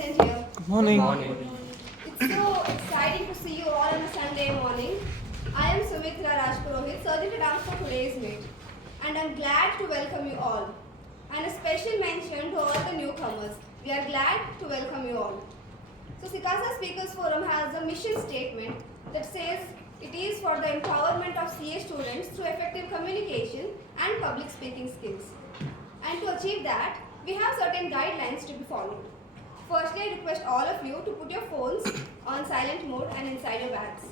present here. Morning. Good morning. It's so exciting to see you all on a Sunday morning. I am Sumitra Rajpurohit, surgeon at arms for today's meet, and I'm glad to welcome you all. And a special mention to all the newcomers. We are glad to welcome you all. So SICASA Speakers Forum has a mission statement that says it is for the empowerment of CA students through effective communication and public speaking skills. And to achieve that, we have certain guidelines to be followed. Firstly, I request all of you to put your phones on silent mode and inside your bags.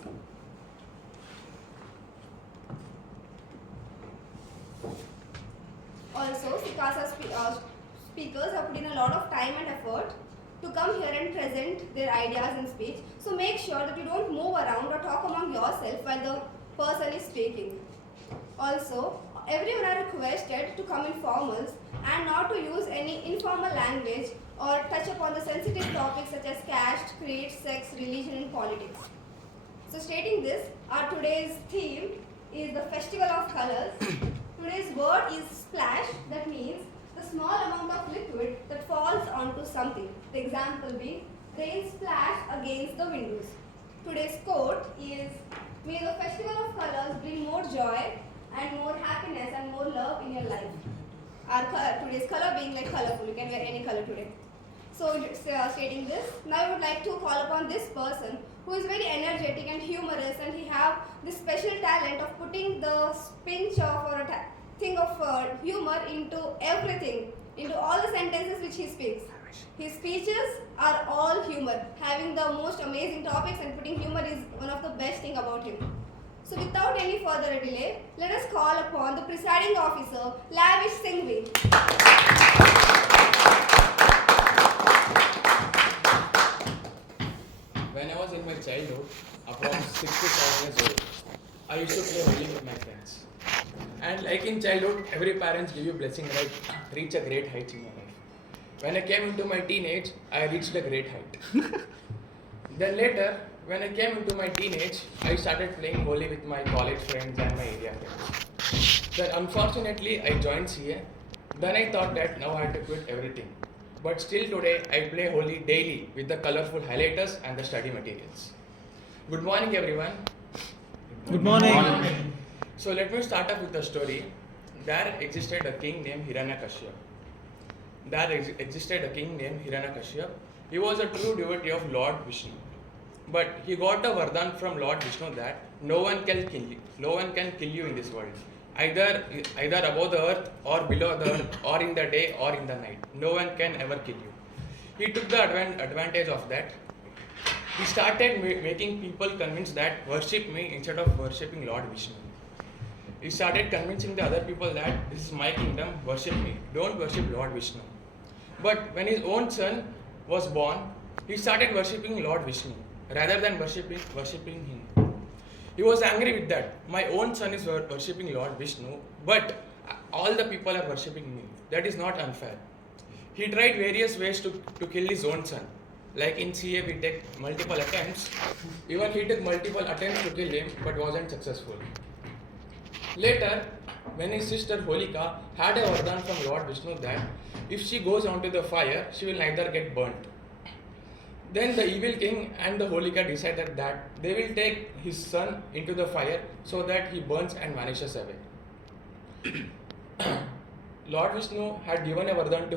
Also, SICASA speakers have put in a lot of time and effort to come here and present their ideas in speech. So make sure that you don't move around or talk among yourself while the person is speaking. Also, everyone are requested to come in formals and not to use any informal language or touch upon the sensitive topics such as caste, creed, sex, religion and politics. So stating this, our today's theme is the Festival of Colors. Today's word is splash, that means the small amount of liquid that falls onto something. The example being rain splash against the windows. Today's quote is, may the Festival of Colors bring more joy and more happiness and more love in your life. Our today's color being like colorful, you can wear any color today. So stating this, now I would like to call upon this person who is very energetic and humorous, and he have this special talent of putting the pinch of or a thing of humor into everything, into all the sentences which he speaks. His speeches are all humor, having the most amazing topics, and putting humor is one of the best thing about him. So without any further delay, let us call upon the presiding officer, Lavish Singhvi. When I was in my childhood, around 6 to 7 years old, I used to play bowling with my friends. And like in childhood, every parents give you blessing, right? Reach a great height in your life. When I came into my teenage, I reached a great height. Then later, when I came into my teenage, I started playing bowling with my college friends and my area friends. Then unfortunately, I joined CA. Then I thought that now I had to quit everything. But still today, I play Holi daily with the colorful highlighters and the study materials. Good morning, everyone. Good morning. So let me start off with a story. There existed a king named Hiranyakashipu. He was a true devotee of Lord Vishnu. But he got a vardhan from Lord Vishnu that no one can kill you. No one can kill you in this world. Either above the earth or below the earth or in the day or in the night. No one can ever kill you. He took the advantage of that. He started making people convinced that worship me instead of worshipping Lord Vishnu. He started convincing the other people that this is my kingdom, worship me, don't worship Lord Vishnu. But when his own son was born, he started worshipping Lord Vishnu rather than worshipping him. He was angry with that. My own son is worshipping Lord Vishnu, but all the people are worshipping me. That is not unfair. He tried various ways to kill his own son. Like in CA, we take multiple attempts. Even he took multiple attempts to kill him, but wasn't successful. Later, when his sister Holika had a vardhan from Lord Vishnu that if she goes onto the fire, she will neither get burnt. Then the evil king and the Holika decided that they will take his son into the fire so that he burns and vanishes away. Lord Vishnu had given a vardhan to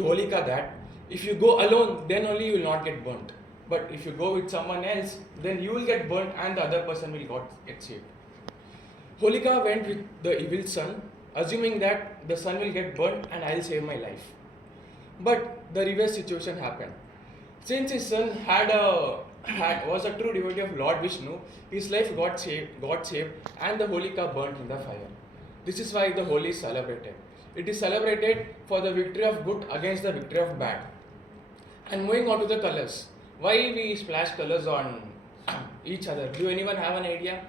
Holika that if you go alone, then only you will not get burnt. But if you go with someone else, then you will get burnt and the other person will get saved. Holika went with the evil son, assuming that the son will get burnt and I will save my life. But the reverse situation happened. Since his son was a true devotee of Lord Vishnu, his life got saved and the Holika burnt in the fire. This is why the Holi is celebrated. It is celebrated for the victory of good against the victory of bad. And moving on to the colors. Why we splash colors on each other? Do anyone have an idea?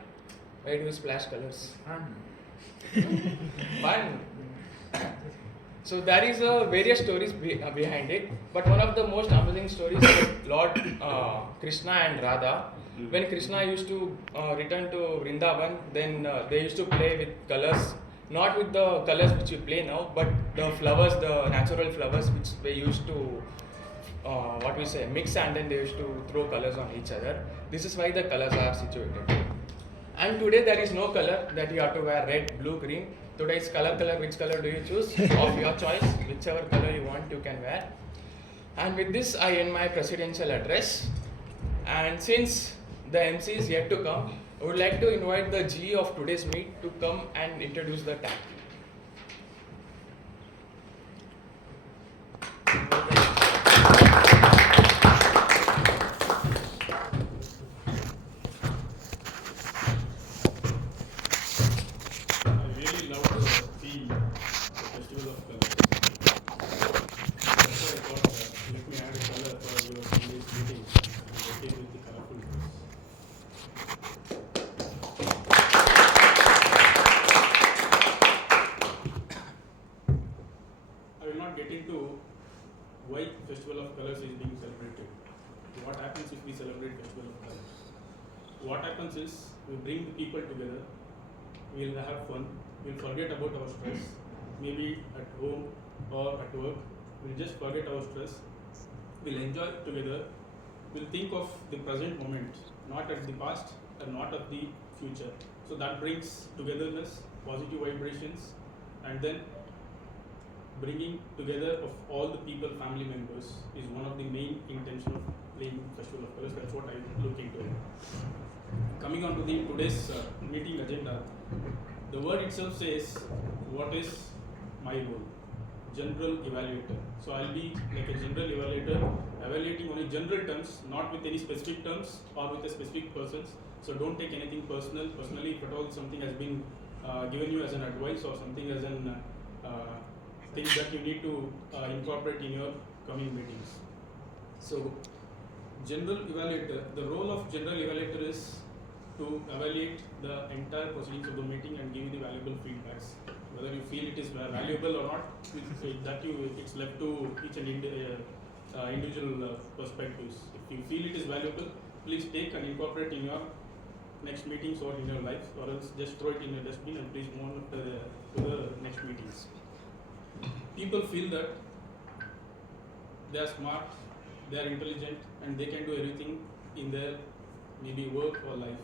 Why do we splash colors? Fun. So there is various stories behind it, but one of the most amazing stories is Lord Krishna and Radha. When Krishna used to return to Vrindavan, then they used to play with colors, not with the colors which we play now, but the flowers, the natural flowers which they used to what we say, mix, and then they used to throw colors on each other. This is why the colors are situated. And today there is no color that you have to wear: red, blue, green. Today is color. Which color do you choose? Of your choice, whichever color you want, you can wear. And with this, I end my presidential address. And since the MC is yet to come, I would like to invite the G of today's meet to come and introduce the tag. Get into why Festival of Colors is being celebrated. What happens if we celebrate Festival of Colors? What happens is we bring the people together, we'll have fun, we'll forget about our stress, maybe at home or at work, we'll just forget our stress, we'll enjoy together, we'll think of the present moment, not at the past and not at the future. So that brings togetherness, positive vibrations, and then bringing together of all the people, family members, is one of the main intention of playing Festival of Colors. That's what I look into. Coming on to the today's meeting agenda, the word itself says, what is my role? General evaluator. So I'll be like a general evaluator, evaluating only general terms, not with any specific terms or with a specific persons. So don't take anything personally, if at all something has been given you as an advice or something as an things that you need to incorporate in your coming meetings. So, general evaluator, the role of general evaluator is to evaluate the entire proceedings of the meeting and give you the valuable feedbacks. Whether you feel it is valuable or not, it's left to each and individual perspectives. If you feel it is valuable, please take and incorporate in your next meetings or in your life, or else just throw it in your dustbin and please move on to the next meetings. People feel that they are smart, they are intelligent, and they can do everything in their maybe work or life.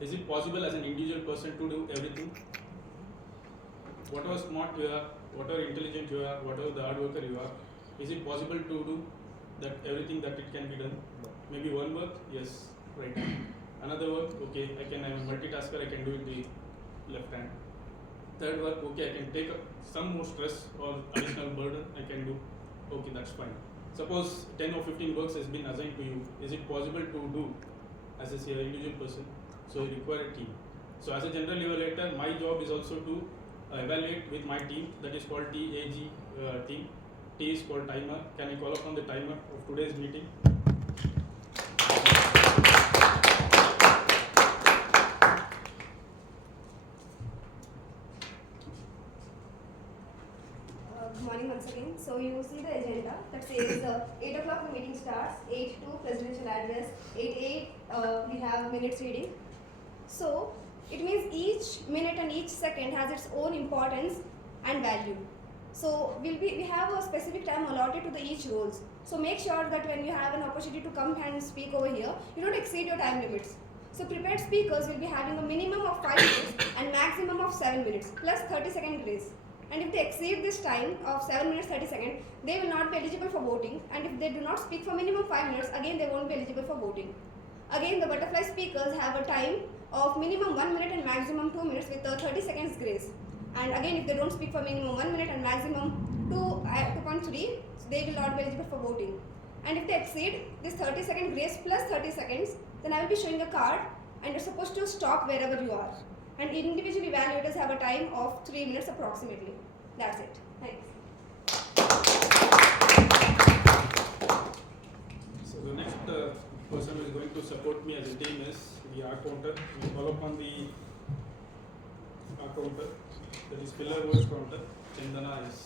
Is it possible as an individual person to do everything? Whatever smart you are, whatever intelligent you are, whatever the hard worker you are, is it possible to do that everything that it can be done? Maybe one work, yes, right hand. Another work, okay, I'm a multitasker, I can do it the left hand. Third work, okay, I can take up some more stress or additional burden, I can do, okay, that's fine. Suppose 10 or 15 works has been assigned to you, is it possible to do as an individual person? So you require a team. So as a general evaluator, my job is also to evaluate with my team, that is called TAG team. T is called timer. Can I call upon the timer of today's meeting? Good morning once again. So you see the agenda that says 8 o'clock the meeting starts, 8 to presidential address, 8 we have minutes reading. So it means each minute and each second has its own importance and value. So we have a specific time allotted to the each roles. So make sure that when you have an opportunity to come and speak over here, you don't exceed your time limits. So prepared speakers will be having a minimum of 5 minutes and maximum of 7 minutes plus 30-second grace. And if they exceed this time of 7 minutes 30 seconds, they will not be eligible for voting. And if they do not speak for minimum 5 minutes, again they won't be eligible for voting. Again, the butterfly speakers have a time of minimum 1 minute and maximum 2 minutes with a 30 seconds grace. And again, if they don't speak for minimum 1 minute and maximum 2.3, they will not be eligible for voting. And if they exceed this 30-second grace plus 30 seconds, then I will be showing a card and you're supposed to stop wherever you are. And individual evaluators have a time of 3 minutes approximately. That's it. Thanks. So the next person who is going to support me as a team is the R counter. We call upon the R counter, that is pillar words counter. Chandana is.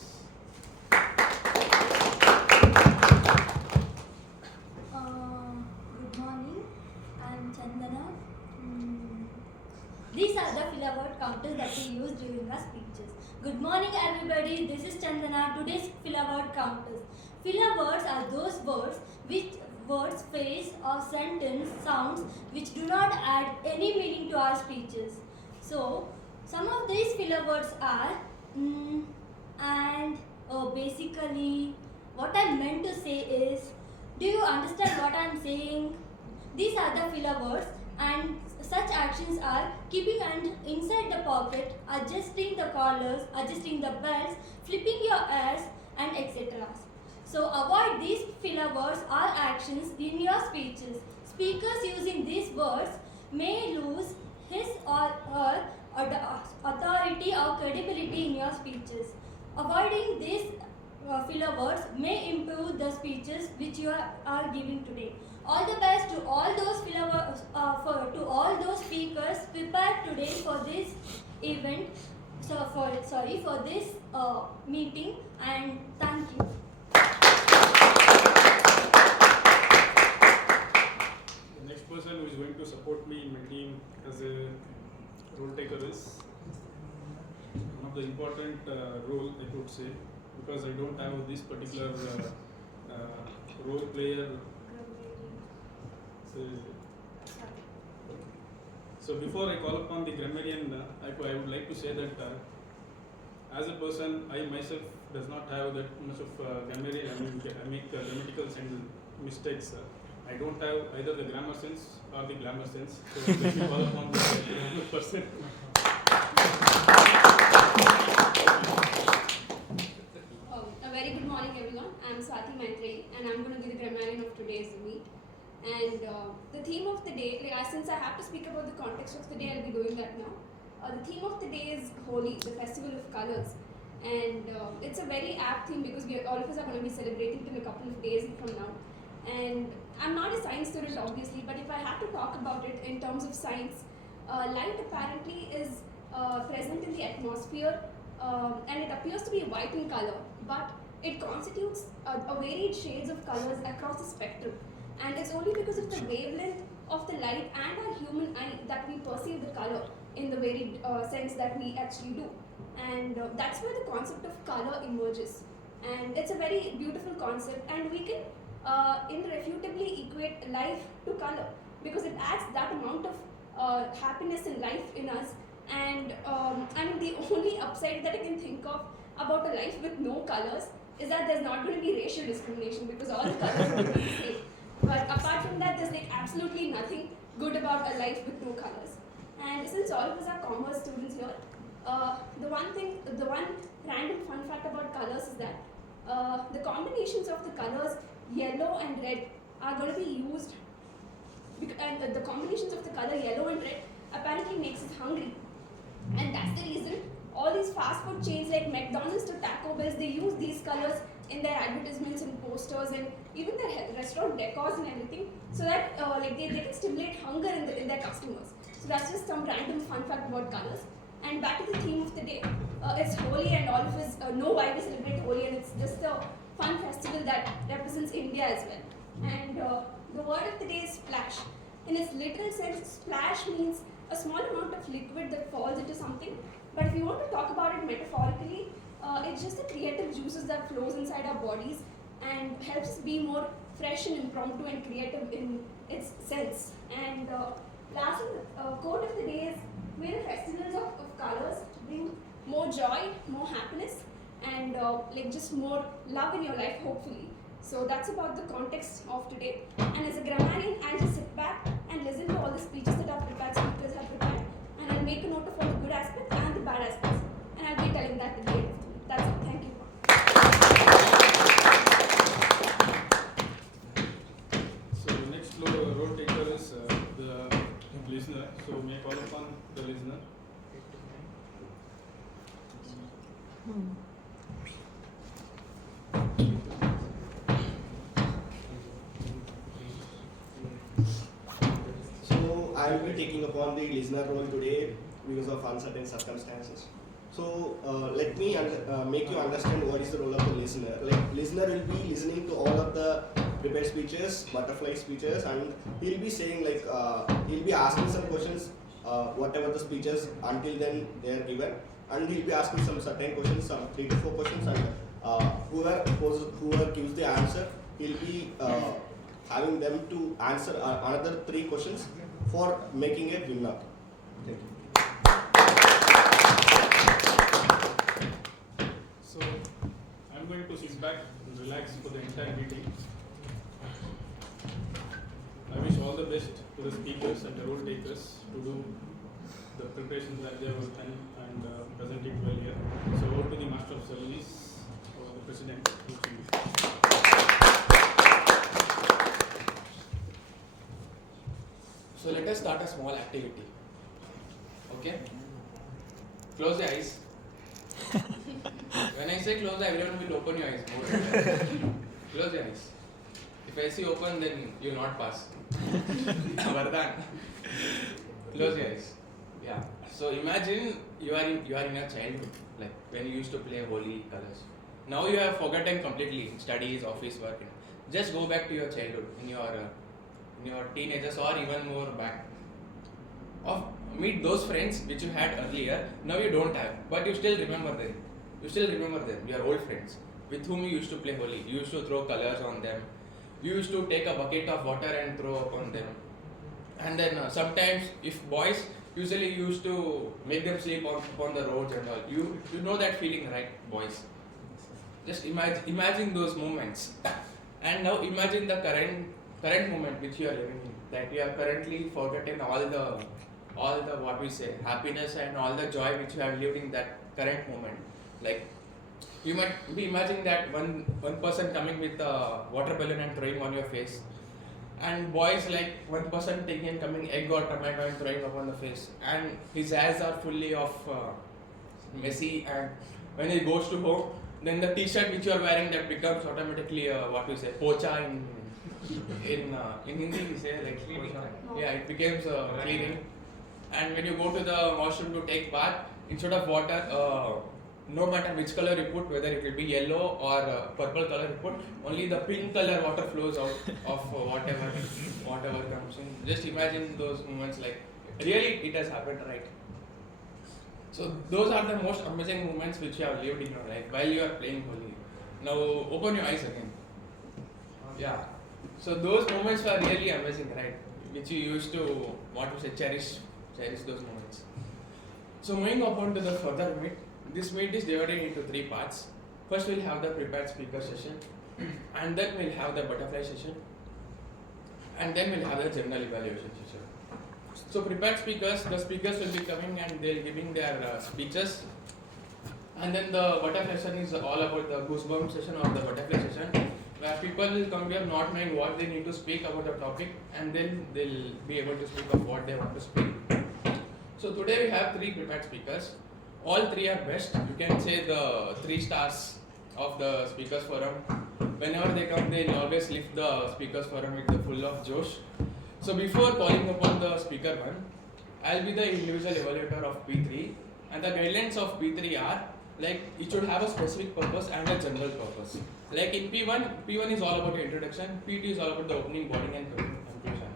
Good morning, I am Chandana. These are the filler word counters that we use during our speeches. Good morning everybody, this is Chandana. Today's filler word counters. Filler words are those words, phrase, or sentence sounds which do not add any meaning to our speeches. So, some of these filler words are and, basically. What I meant to say is, do you understand what I am saying? These are the filler words, and such actions are keeping hand inside the pocket, adjusting the collars, adjusting the belts, flipping your ears, and etc. So avoid these filler words or actions in your speeches. Speakers using these words may lose his or her authority or credibility in your speeches. Avoiding these filler words may improve the speeches which you are giving today. All the best to all those filler words, to all those speakers prepared today for this event. For this meeting, and thank you. The next person who is going to support me in my team as a role taker is one of the important role, I could say, because I don't have this particular role player. So before I call upon the grammarian, I would like to say that as a person, I myself does not have that much of grammarian. I make grammatical mistakes. I don't have either the grammar sense or the glamour sense. So let me call upon the person. A very good morning, everyone. I'm Swati Maitrey, and I'm going to be the grammarian of today's meet. And the theme of the day, since I have to speak about the context of the day, I'll be doing that now. The theme of the day is Holi, the festival of colors. And it's a very apt theme because all of us are going to be celebrating it in a couple of days from now. And I'm not a science student, obviously, but if I have to talk about it in terms of science, light apparently is present in the atmosphere, and it appears to be white in color, but it constitutes a varied shades of colors across the spectrum. And it's only because of the wavelength of the light and our human eye that we perceive the color in the varied sense that we actually do. And that's where the concept of color emerges. And it's a very beautiful concept, and we can irrefutably equate life to color because it adds that amount of happiness and life in us. And I mean, the only upside that I can think of about a life with no colors is that there's not going to be racial discrimination because all the colors will be the same. But apart from that, there's like absolutely nothing good about a life with no colors. And since all of us are commerce students here, the one random fun fact about colors is that the combinations of the colors yellow and red are going to be used, and the combinations of the color yellow and red apparently makes us hungry. And that's the reason all these fast food chains like McDonald's to Taco Bell, they use these colors in their advertisements and posters and even their restaurant decors and everything, so that they can stimulate hunger in their customers. So that's just some random fun fact about colors. And back to the theme of the day, it's Holi, and all of us know why we celebrate Holi, and it's just a fun festival that represents India as well. And the word of the day is splash. In its literal sense, splash means a small amount of liquid that falls into something. But if you want to talk about it metaphorically, it's just the creative juices that flows inside our bodies and helps us be more fresh and impromptu and creative in its sense. And lastly, the quote of the day is, may the festivals of colors bring more joy, more happiness, and just more love in your life, hopefully. So that's about the context of today. And as a grammarian, I'll just sit back and listen to all the speeches that our prepared speakers have prepared, and I'll make a note of all the good aspects and the bad aspects, and I'll be telling that at the end of the week. That's it. Thank you. So the next role taker is the listener. So may I call upon the listener? So I will be taking upon the listener role today because of uncertain circumstances. So let me make you understand what is the role of the listener. Like, listener will be listening to all of the prepared speeches, butterfly speeches, and he'll be saying he'll be asking some questions, whatever the speeches until then they are given, and he'll be asking some certain questions, some 3 to 4 questions, and whoever gives the answer, he'll be having them to answer another 3 questions for making a winner. Thank you. So, I'm going to sit back and relax for the entire meeting. I wish all the best to the speakers and the role takers to do the preparations that they have done and present it well here. So, over to the Master of Ceremonies or the President. So let us start a small activity. Okay? Close your eyes. When I say close, everyone will open your eyes. Close your eyes. If I say open, then you will not pass. Vardhan. Close your eyes. Yeah. So imagine you are in your childhood, like when you used to play holy colors. Now you have forgotten completely studies, office work. Just go back to your childhood in your teenagers or even more back. Meet those friends which you had earlier. Now you don't have, but you still remember them. Your old friends with whom you used to play holy. You used to throw colors on them. You used to take a bucket of water and throw upon them. And then sometimes, if boys, usually you used to make them sleep upon the roads and all. You know that feeling, right, boys? Just imagine those moments. And now imagine the current moment which you are living in. That you have currently forgotten all the what we say happiness and all the joy which you have lived in that current moment. Like you might be imagining that one person coming with a water balloon and throwing on your face, and boys like one person taking and coming egg or tomato and throwing upon the face, and his eyes are fully of messy, and when he goes to home, then the t-shirt which you are wearing that becomes automatically what we say pocha in Hindi we say like cleaning. Yeah, it becomes cleaning. And when you go to the washroom to take bath, instead of water, no matter which color you put, whether it will be yellow or purple color you put, only the pink color water flows out of whatever comes in. Just imagine those moments, like really it has happened, right? So those are the most amazing moments which you have lived in your life while you are playing holy. Now open your eyes again. Yeah. So those moments were really amazing, right? Which you used to cherish those moments. So moving upon to the further meet, this meet is divided into 3 parts. First we'll have the prepared speaker session, and then we'll have the butterfly session, and then we'll have the general evaluation session. So prepared speakers, the speakers will be coming and they'll giving their speeches, and then the butterfly session is all about the goosebump session or the butterfly session, where people will come here not knowing what they need to speak about the topic, and then they'll be able to speak of what they want to speak. So today we have 3 prepared speakers. All 3 are best. You can say the 3 stars of the speakers forum. Whenever they come, they always lift the speakers forum with the full of josh. So before calling upon the speaker 1, I'll be the individual evaluator of P3, and the guidelines of P3 are like it should have a specific purpose and a general purpose. Like in P1 is all about your introduction, P2 is all about the opening, body and conclusion.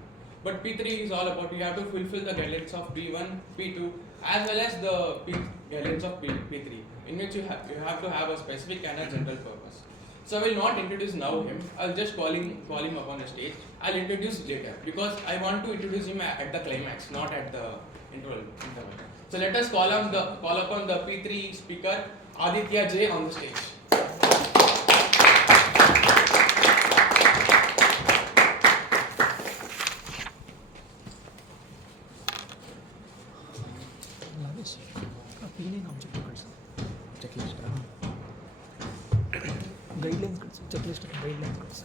But P3 is all about you have to fulfill the guidelines of P1, P2 as well as the guidelines of P3, in which you have to have a specific and a general purpose. So I will not introduce now him. I'll just call him upon the stage. I'll introduce later because I want to introduce him at the climax, not at the interval. So let us call upon the P3 speaker Aditya J on the stage. Checklist guidelines.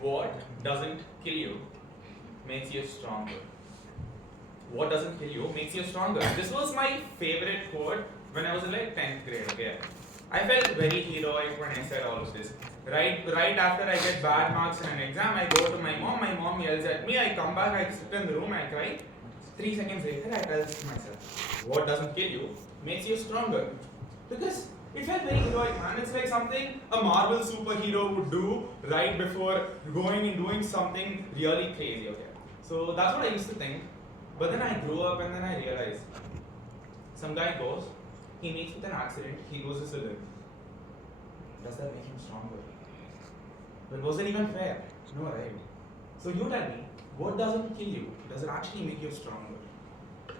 What doesn't kill you makes you stronger. What doesn't kill you makes you stronger. This was my favorite quote when I was in like 10th grade, okay? I felt very heroic when I said all of this. Right after I get bad marks in an exam, I go to my mom yells at me, I come back, I sit in the room, I cry. 3 seconds later, I tell myself, what doesn't kill you makes you stronger. Because it felt very heroic, man. It's like something a Marvel superhero would do right before going and doing something really crazy, okay? So that's what I used to think. But then I grew up and then I realized, some guy goes, he meets with an accident, he loses a limb. Does that make him stronger? But was it even fair? No, right? So you tell me, what doesn't kill you? Does it actually make you stronger?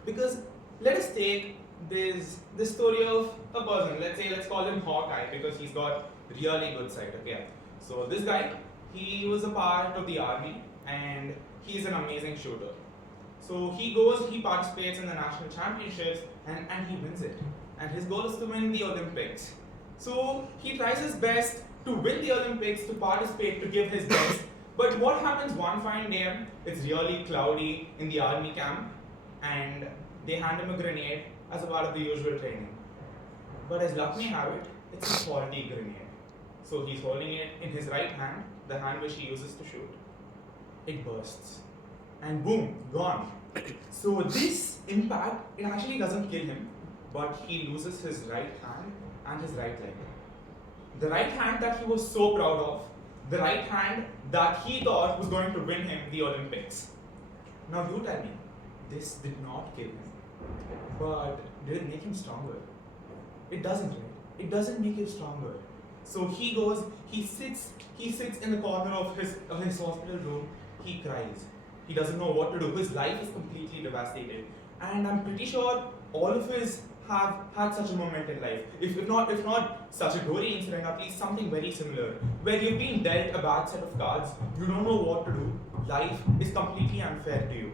Because let us take this story of a person. Let's call him Hawkeye because he's got really good sight. Okay. So this guy, he was a part of the army and he's an amazing shooter. So he goes, he participates in the national championships and he wins it. And his goal is to win the Olympics. So he tries his best to win the Olympics, to participate, to give his best. But what happens one fine day, it's really cloudy in the army camp and they hand him a grenade as a part of the usual training. But as luck may have it, it's a faulty grenade. So he's holding it in his right hand, the hand which he uses to shoot. It bursts. And boom, gone. So this impact, it actually doesn't kill him, but he loses his right hand and his right leg. The right hand that he was so proud of, the right hand that he thought was going to win him the Olympics. Now you tell me, this did not kill him, but did it make him stronger? It doesn't, right? It doesn't make him stronger. So he goes, he sits in the corner of his hospital room, he cries. He doesn't know what to do. His life is completely devastated. And I'm pretty sure all of us have had such a moment in life. If not such a gory incident, at least something very similar, where you've been dealt a bad set of cards, you don't know what to do, life is completely unfair to you.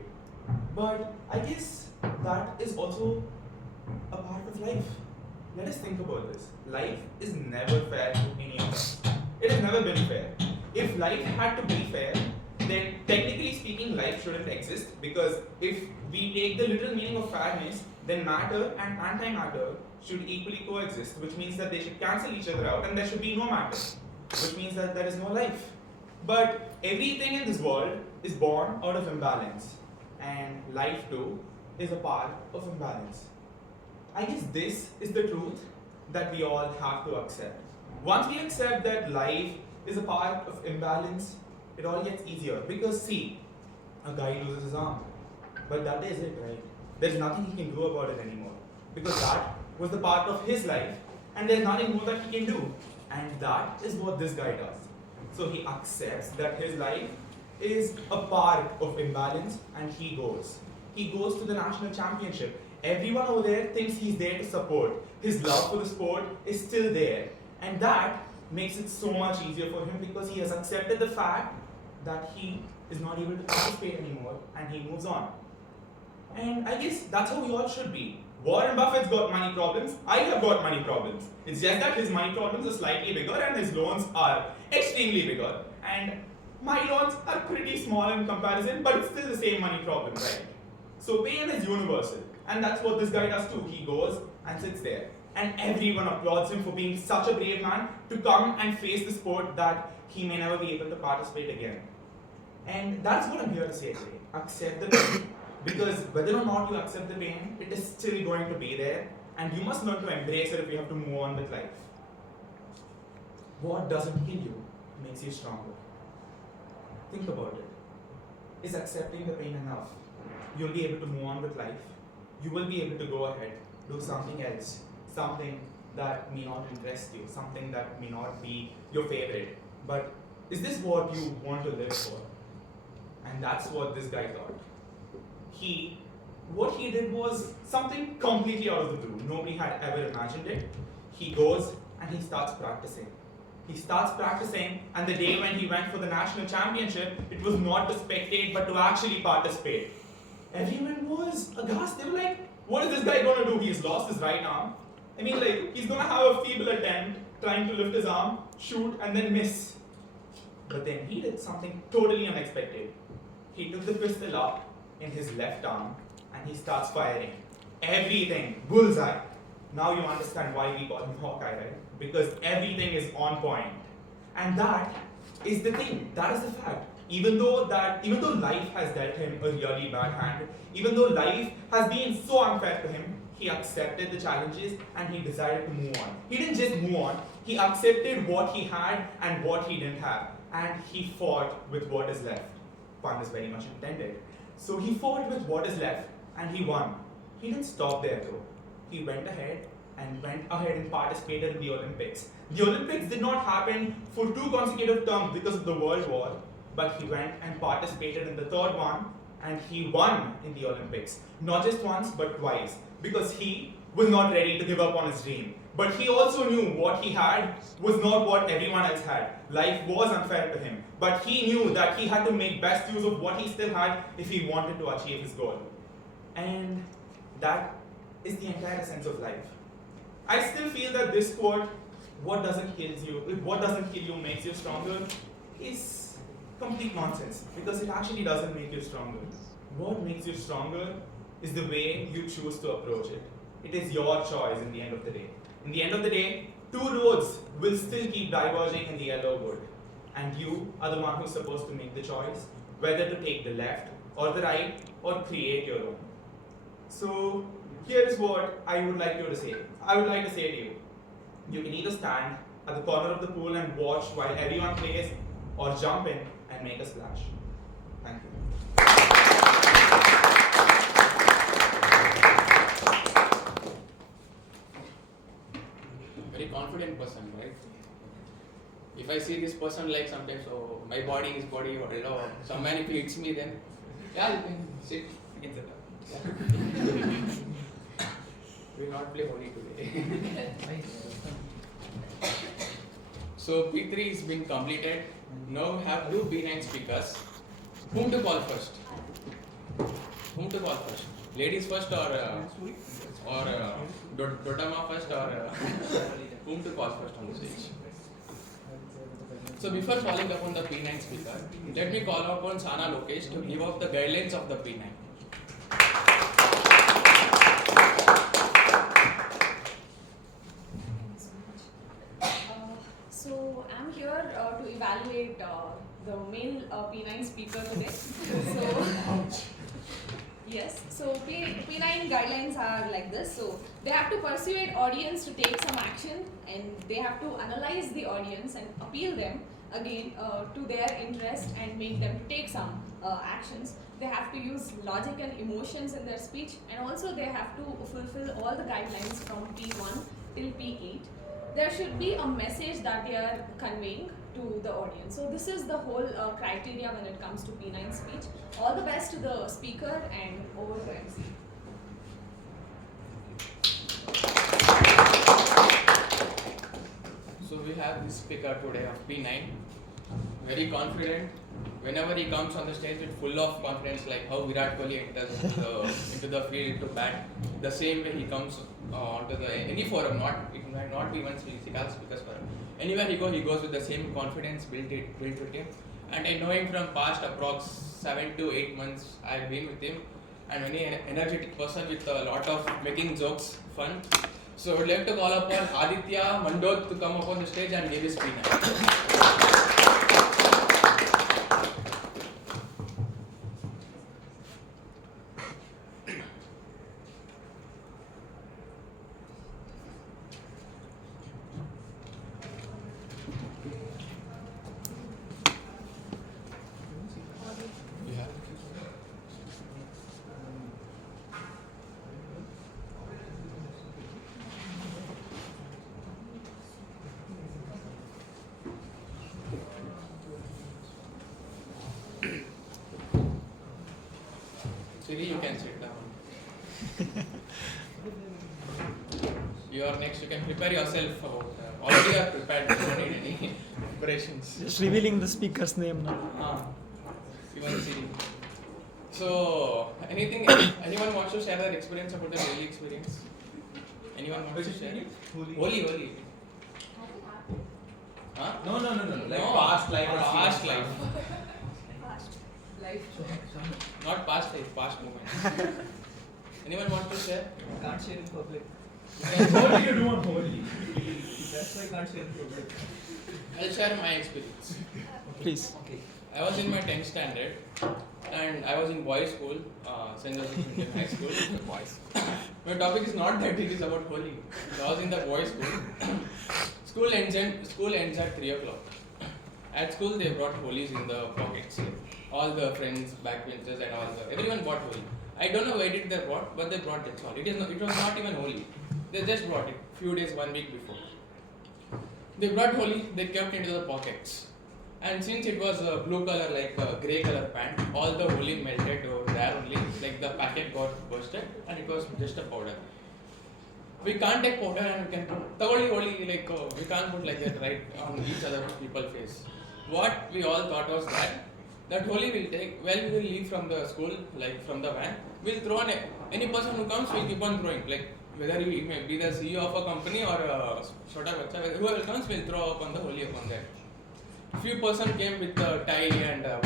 But I guess that is also a part of life. Let us think about this. Life is never fair to any of us. It has never been fair. If life had to be fair, then technically speaking, life shouldn't exist, because if we take the literal meaning of fairness, then matter and antimatter should equally coexist, which means that they should cancel each other out and there should be no matter, which means that there is no life. But everything in this world is born out of imbalance, and life too is a part of imbalance. I guess this is the truth that we all have to accept. Once we accept that life is a part of imbalance, it all gets easier. Because see, a guy loses his arm, but that is it, right? There's nothing he can do about it anymore, because that was the part of his life and there's nothing more that he can do. And that is what this guy does. So he accepts that his life is a part of imbalance and he goes. He goes to the national championship. Everyone over there thinks he's there to support. His love for the sport is still there. And that makes it so much easier for him, because he has accepted the fact that he is not able to participate anymore and he moves on. And I guess that's how we all should be. Warren Buffett's got money problems, I have got money problems. It's just that his money problems are slightly bigger and his loans are extremely bigger. And my loans are pretty small in comparison, but it's still the same money problem, right? So pain is universal. And that's what this guy does too. He goes and sits there. And everyone applauds him for being such a brave man to come and face the sport that he may never be able to participate again. And that's what I'm here to say today. Accept the pain. Because whether or not you accept the pain, it is still going to be there. And you must learn to embrace it if you have to move on with life. What doesn't kill you makes you stronger. Think about it. Is accepting the pain enough? You'll be able to move on with life. You will be able to go ahead, do something else. Something that may not interest you, something that may not be your favorite. But is this what you want to live for? And that's what this guy thought. What he did was something completely out of the blue. Nobody had ever imagined it. He goes and he starts practicing. And the day when he went for the national championship, it was not to spectate but to actually participate. Everyone was aghast. They were like, what is this guy going to do? He's lost his right arm. I mean, like, he's going to have a feeble attempt trying to lift his arm, shoot, and then miss. But then he did something totally unexpected. He took the pistol up in his left arm and he starts firing. Everything, bullseye. Now you understand why we call him Hawkeye, right? because everything is on point. And that is the thing, that is the fact. Even though life has dealt him a really bad hand, even though life has been so unfair to him, he accepted the challenges and he decided to move on. He didn't just move on, he accepted what he had and what he didn't have, and he fought with what is left. Pun is very much intended. So he fought with what is left and he won. He didn't stop there though. He went ahead and participated in the Olympics. The Olympics did not happen for 2 consecutive terms because of the World War, but he went and participated in the 3rd one and he won in the Olympics. Not just once, but twice, because he was not ready to give up on his dream. But he also knew what he had was not what everyone else had. Life was unfair to him, but he knew that he had to make best use of what he still had if he wanted to achieve his goal. And that is the entire essence of life. I still feel that this quote, what doesn't kill you makes you stronger, is complete nonsense, because it actually doesn't make you stronger. What makes you stronger is the way you choose to approach it. It is your choice in the end of the day. In the end of the day, 2 roads will still keep diverging in the yellow wood, and you are the one who's supposed to make the choice whether to take the left or the right or create your own. So here is what I would like to say to you. You can either stand at the corner of the pool and watch while everyone plays, or jump in and make a splash. Thank you. Very confident person, right? If I see this person like sometimes, oh, my body, his body, or someone if he hits me, then yeah, you can sit, you can sit up. We will not play holy today. So P3 is been completed. Now we have 2 B9 speakers. Whom to call first? Ladies first or Dodama first or whom to call first on the stage? So before calling upon the P9 speaker, let me call upon Sana Lokesh to give out the guidelines of the P9. So I'm here to evaluate the male P9 speaker today. So yes, so P9 guidelines are like this. So they have to persuade audience to take some action, and they have to analyze the audience and appeal them again to their interest and make them take some actions. They have to use logic and emotions in their speech, and also they have to fulfill all the guidelines from P1 till P8. There should be a message that they are conveying to the audience. So this is the whole criteria when it comes to P9 speech. All the best to the speaker, and over to MC. So we have this speaker today of P9, very confident. Whenever he comes on the stage, it's full of confidence, like how Virat Kohli enters into the field to bat. The same way he comes onto any forum, it might not be even SICASA speakers forum. Anywhere he goes with the same confidence built with him. And I know him from past approx 7 to 8 months. I've been with him, and very energetic person with a lot of making jokes, fun. So I would like to call upon Aditya Mandot to come up on the stage and give his P9. Siri, you can sit down. You are next. You can prepare yourself about. Already you are prepared. You don't need any preparations. Just revealing the speaker's name now. Even Siri. So, anything? Anyone wants to share their experience about the daily experience? Anyone wants to share? Holy. Huh? No. Like No. past life or Past future life. Not past life, past moment. Anyone want to share? Can't share in public. What do you do on Holi? That's why I can't share it. I'll share my experience. Please. Okay. I was in my 10th standard and I was in boys' school, St. Joseph Indian High School. Boys. My topic is not that it is about Holi. I was in the boys' school. School ends at 3 o'clock. At school they brought Holis in the pockets. All the friends, backbenchers and everyone bought Holi. I don't know why did they brought, but they brought it all. It was not even Holi. They just brought it few days, 1 week before. They brought Holi, they kept into the pockets. And since it was a blue color, like a grey color pant, all the Holi melted over there only, like the packet got bursted and it was just a powder. We can't take powder and we can put Holi, like we can't put like that right on each other people's face. What we all thought was that Holi will take, we will leave from the school, like from the van, we'll throw on any person who comes, we'll keep on throwing, like whether he may be the CEO of a company or a Shota Bacha, whoever comes, we'll throw up on the Holi upon that. Few person came with a tie and a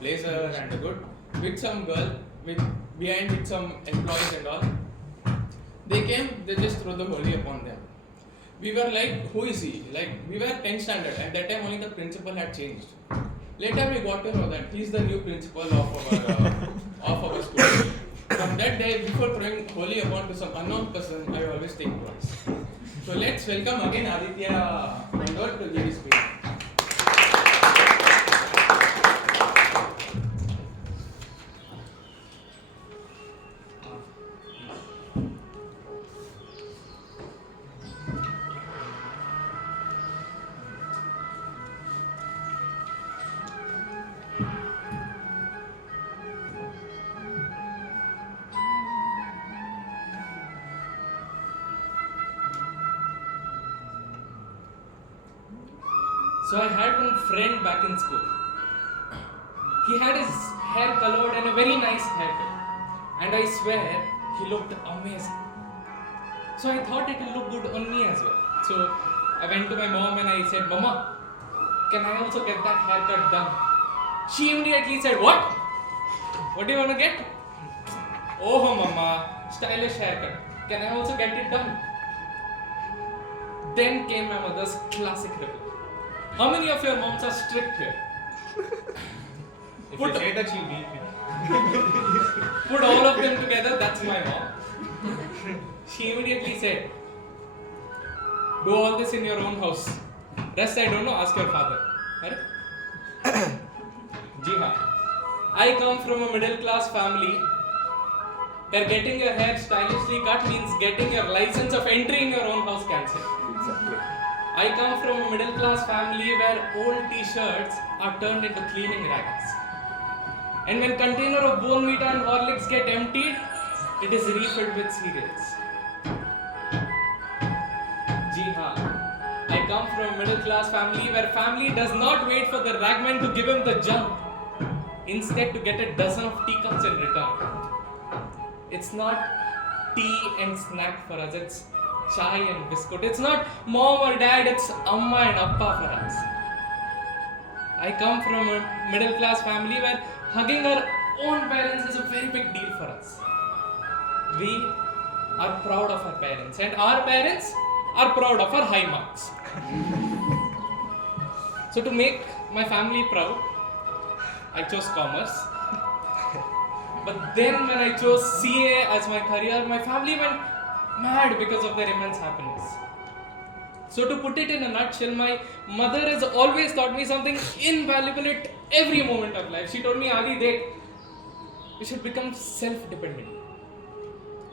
blazer and a good, with some girl, behind with some employees and all. They came, they just threw the Holi upon them. We were like, who is he? Like, we were 10th standard, at that time only the principal had changed. Later we got to know that he is the new principal of our school. From that day, before throwing Holi upon to some unknown person, I always think twice. So let's welcome again Aditya Mandor to give his speech. So I had one friend back in school. He had his hair colored and a very nice haircut. And I swear, he looked amazing. So I thought it would look good on me as well. So I went to my mom and I said, Mama, can I also get that haircut done? She immediately said, what? What do you want to get? Oh, Mama, stylish haircut. Can I also get it done? Then came my mother's classic rebel. How many of your moms are strict here? If you say that, she'll beat me. Put all of them together, that's my mom. She immediately said, do all this in your own house. Rest I don't know, ask your father. Right? Ji haan. I come from a middle class family where getting your hair stylishly cut means getting your license of entering your own house cancelled. Exactly. I come from a middle class family where old t-shirts are turned into cleaning rags. And when container of bone meat and Horlicks get emptied, it is refilled with cereals. Ji haan. I come from a middle class family where family does not wait for the ragman to give him the junk. Instead to get a dozen of teacups in return. It's not tea and snack for us, it's chai and biscuit. It's not mom or dad, it's amma and appa for us. I come from a middle class family where hugging our own parents is a very big deal for us. We are proud of our parents and our parents are proud of our high marks. So to make my family proud, I chose commerce. But then when I chose CA as my career, my family went mad because of their immense happiness. So to put it in a nutshell, my mother has always taught me something invaluable at every moment of life. She told me, Adi, you should become self-dependent.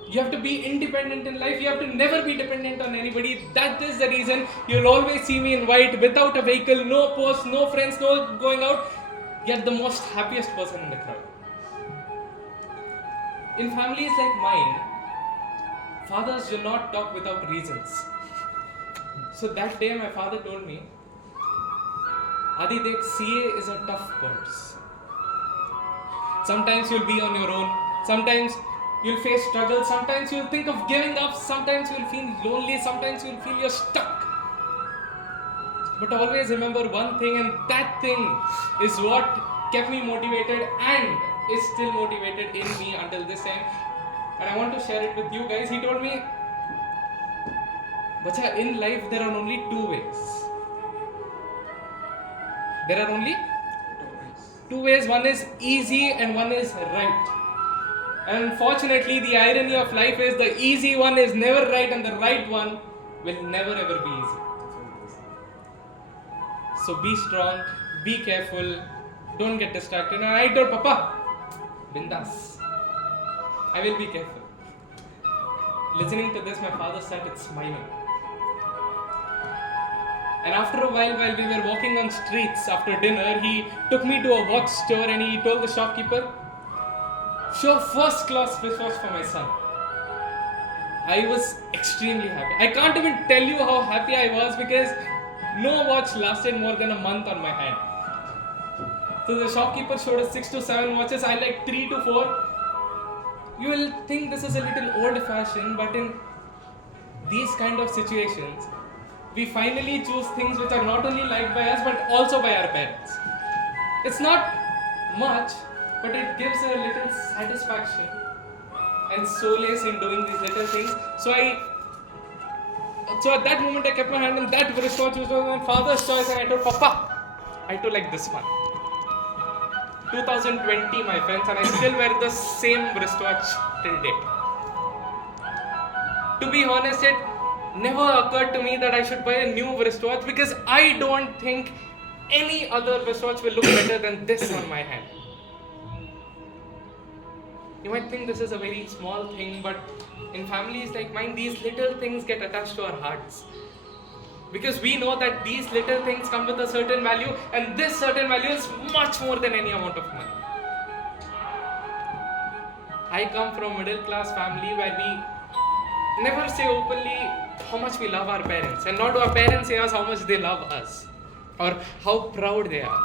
You have to be independent in life. You have to never be dependent on anybody. That is the reason you'll always see me in white, without a vehicle, no post, no friends, no going out. Yet the most happiest person in the crowd. In families like mine, fathers do not talk without reasons. So that day my father told me, Adi, CA is a tough course. Sometimes you'll be on your own. Sometimes you'll face struggle. Sometimes you'll think of giving up. Sometimes you'll feel lonely. Sometimes you'll feel you're stuck. But always remember one thing, and that thing is what kept me motivated and is still motivated in me until this time. And I want to share it with you guys. He told me, Bacha, in life there are only two ways. There are only two ways. One is easy and one is right. And unfortunately, the irony of life is the easy one is never right and the right one will never ever be easy. So be strong, be careful, don't get distracted. And I told Papa, bindas, I will be careful. Listening to this, my father started smiling. And after a while we were walking on streets after dinner, he took me to a watch store and he told the shopkeeper, show first class wristwatch for my son. I was extremely happy. I can't even tell you how happy I was because no watch lasted more than a month on my hand. So the shopkeeper showed us 6 to 7 watches, I like 3 to 4. You will think this is a little old fashioned, but in these kind of situations, we finally choose things which are not only liked by us but also by our parents. It's not much, but it gives a little satisfaction and solace in doing these little things. So at that moment I kept my hand in that wristwatch which was my father's choice and I told Papa, I too like this one. 2020 my friends, and I still wear the same wristwatch till date. To be honest, it never occurred to me that I should buy a new wristwatch because I don't think any other wristwatch will look better than this on my hand. You might think this is a very small thing, but in families like mine, these little things get attached to our hearts. Because we know that these little things come with a certain value, and this certain value is much more than any amount of money. I come from a middle class family where we never say openly how much we love our parents, and nor do our parents say us how much they love us or how proud they are.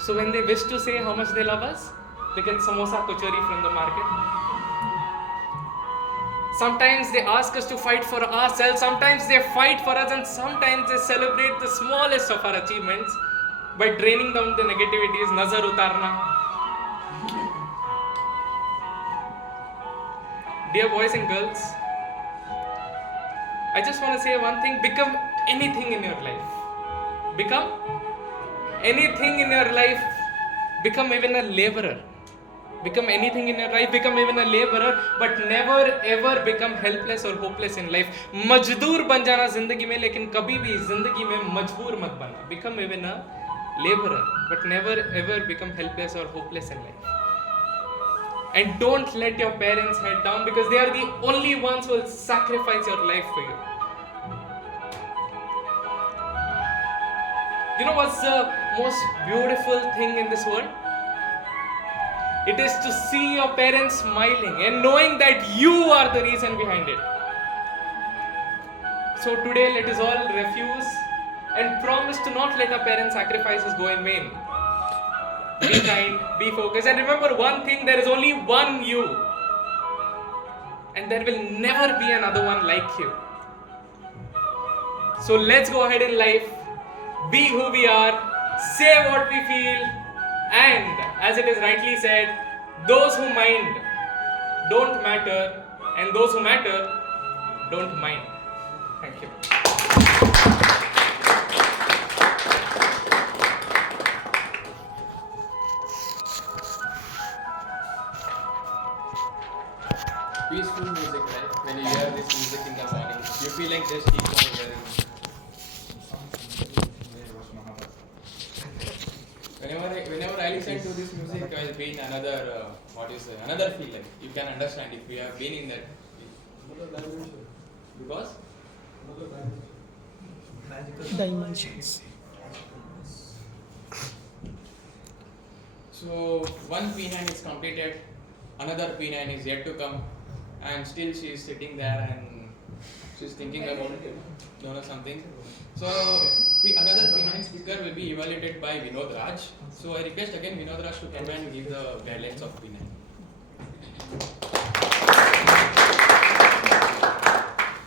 So when they wish to say how much they love us, they get samosa kachori from the market. Sometimes they ask us to fight for ourselves, sometimes they fight for us, and sometimes they celebrate the smallest of our achievements by draining down the negativities, nazar utarna. Dear boys and girls, I just want to say one thing, become anything in your life. Become anything in your life. Become even a laborer. Become anything in your life, become even a laborer, but never ever become helpless or hopeless in life. मजदूर बन जाना जिंदगी में, लेकिन कभी भी जिंदगी में मजबूर मत बनना. Become even a laborer, but never ever become helpless or hopeless in life. And don't let your parents head down because they are the only ones who will sacrifice your life for you. You know what's the most beautiful thing in this world? It is to see your parents smiling and knowing that you are the reason behind it. So today let us all refuse and promise to not let our parents' sacrifices go in vain. Be kind, be focused, and remember one thing, there is only one you. And there will never be another one like you. So let's go ahead in life, be who we are, say what we feel, and as it is rightly said, those who mind don't matter, and those who matter don't mind. Thank you. Peaceful music, right? When you hear this music in the morning, you feel like just keep on hearing. Whenever I listen to this music, I'll be in another, another feel like. You can understand if you have been in that. Because? Dimensions. So, one P9 is completed, another P9 is yet to come, and still she is sitting there and she's thinking about something. So, another P9 speaker will be evaluated by Vinod Raj. So, I request again Vinod Raj to come and give the guidelines of P9.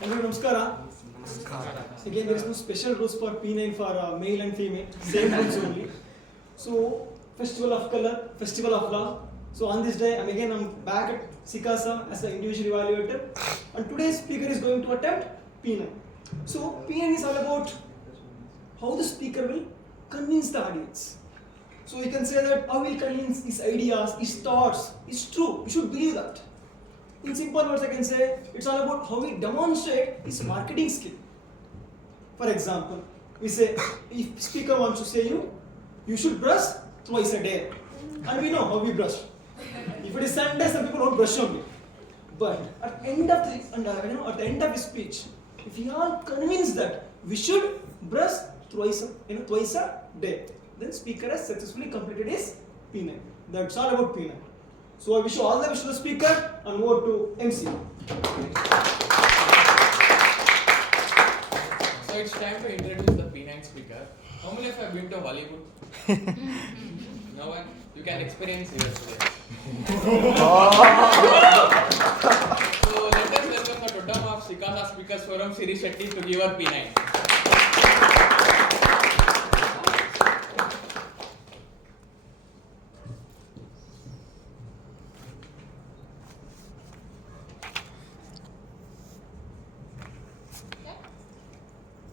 Hello, Namaskara. Again, there is no special rules for P9 for male and female, same rules only. So, Festival of Color, Festival of Love. So, on this day, I'm back at SICASA as an individual evaluator. And today's speaker is going to attempt P9. So P9 is all about how the speaker will convince the audience. So you can say that how will convince his ideas, his thoughts. It's true. You should believe that. In simple words, I can say it's all about how we demonstrate his marketing skill. For example, we say if speaker wants to say you should brush twice a day, and we know how we brush. If it is Sunday, some people don't brush only. But at the end of at the end of his speech, if you are convinced that we should brush twice a day, then speaker has successfully completed his P9. That's all about P9. So I wish you all the best to the speaker and over to MC. So it's time to introduce the P9 speaker. How many of you have been to Hollywood? No one? You can experience here today. So let us welcome the totem of SICASA Speakers Forum, Siri Shetty, to give her P9.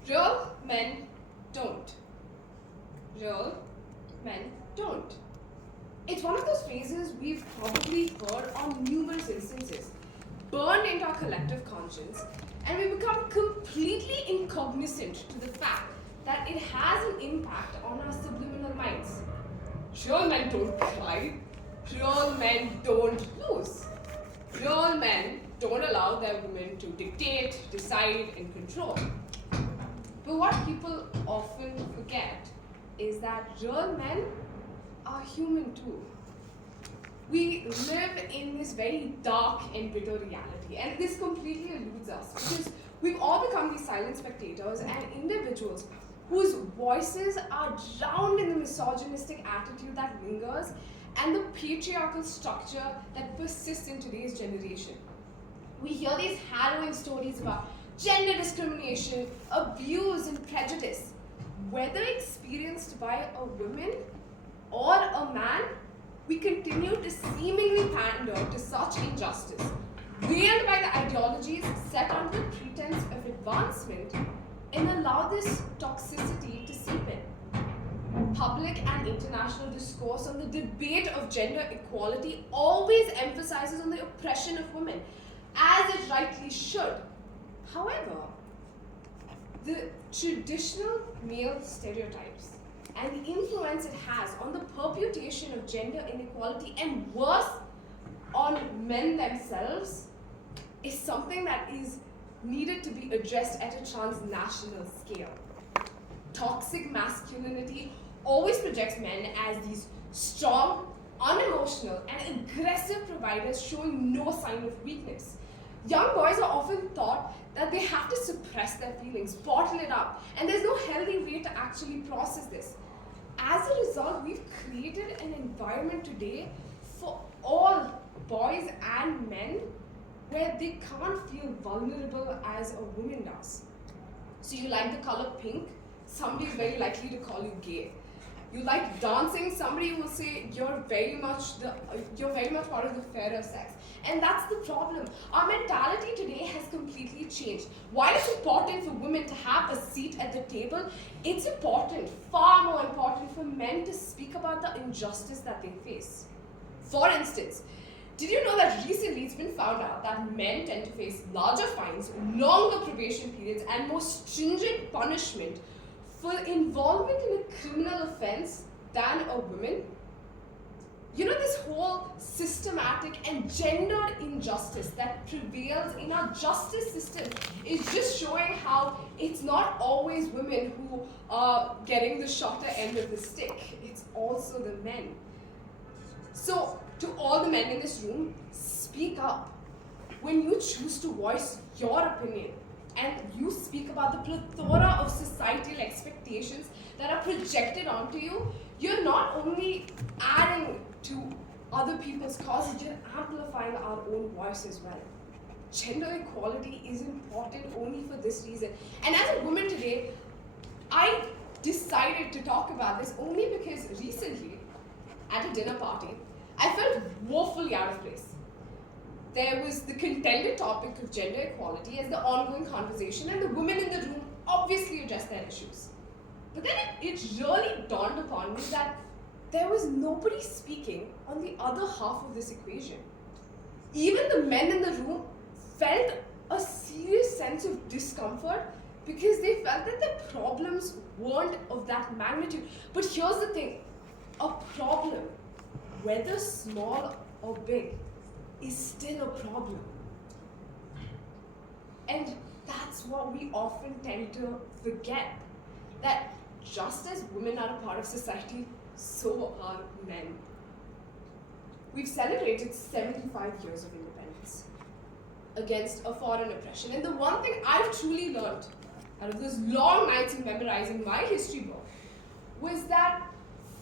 Real men don't. Real men don't. It's one of those phrases we've probably heard on numerous instances, burned into our collective conscience, and we become completely incognizant to the fact that it has an impact on our subliminal minds. Real men don't cry. Real men don't lose. Real men don't allow their women to dictate, decide, and control. But what people often forget is that real men are human too. We live in this very dark and bitter reality, and this completely eludes us because we've all become these silent spectators and individuals whose voices are drowned in the misogynistic attitude that lingers and the patriarchal structure that persists in today's generation. We hear these harrowing stories about gender discrimination, abuse, and prejudice, whether experienced by a woman or a man. We continue to seemingly pander to such injustice, veiled by the ideologies set under the pretense of advancement, and allow this toxicity to seep in. Public and international discourse on the debate of gender equality always emphasizes on the oppression of women, as it rightly should. However, the traditional male stereotypes and the influence it has on the perpetuation of gender inequality and worse, on men themselves, is something that is needed to be addressed at a transnational scale. Toxic masculinity always projects men as these strong, unemotional, and aggressive providers showing no sign of weakness. Young boys are often taught that they have to suppress their feelings, bottle it up, and there's no healthy way to actually process this. As a result, we've created an environment today for all boys and men where they can't feel vulnerable as a woman does. So you like the color pink, somebody is very likely to call you gay. You like dancing, somebody will say you're very much part of the fairer sex. And that's the problem. Our mentality today has completely changed. While it's important for women to have a seat at the table, it's important, far more important, for men to speak about the injustice that they face. For instance, did you know that recently it's been found out that men tend to face larger fines, longer probation periods, and more stringent punishment for involvement in a criminal offense than a woman? You know, this whole systematic and gendered injustice that prevails in our justice system is just showing how it's not always women who are getting the shorter end of the stick. It's also the men. So, to all the men in this room, speak up. When you choose to voice your opinion and you speak about the plethora of societal expectations that are projected onto you, you're not only adding to other people's causes, you're amplifying our own voice as well. Gender equality is important only for this reason. And as a woman today, I decided to talk about this only because recently, at a dinner party, I felt woefully out of place. there was the contended topic of gender equality as the ongoing conversation, and the women in the room obviously addressed their issues. But then it really dawned upon me that there was nobody speaking on the other half of this equation. Even the men in the room felt a serious sense of discomfort because they felt that their problems weren't of that magnitude. But here's the thing, a problem, whether small or big, is still a problem. And that's what we often tend to forget, that just as women are a part of society, so are men. We've celebrated 75 years of independence against a foreign oppression. And the one thing I've truly learned out of those long nights of memorizing my history book was that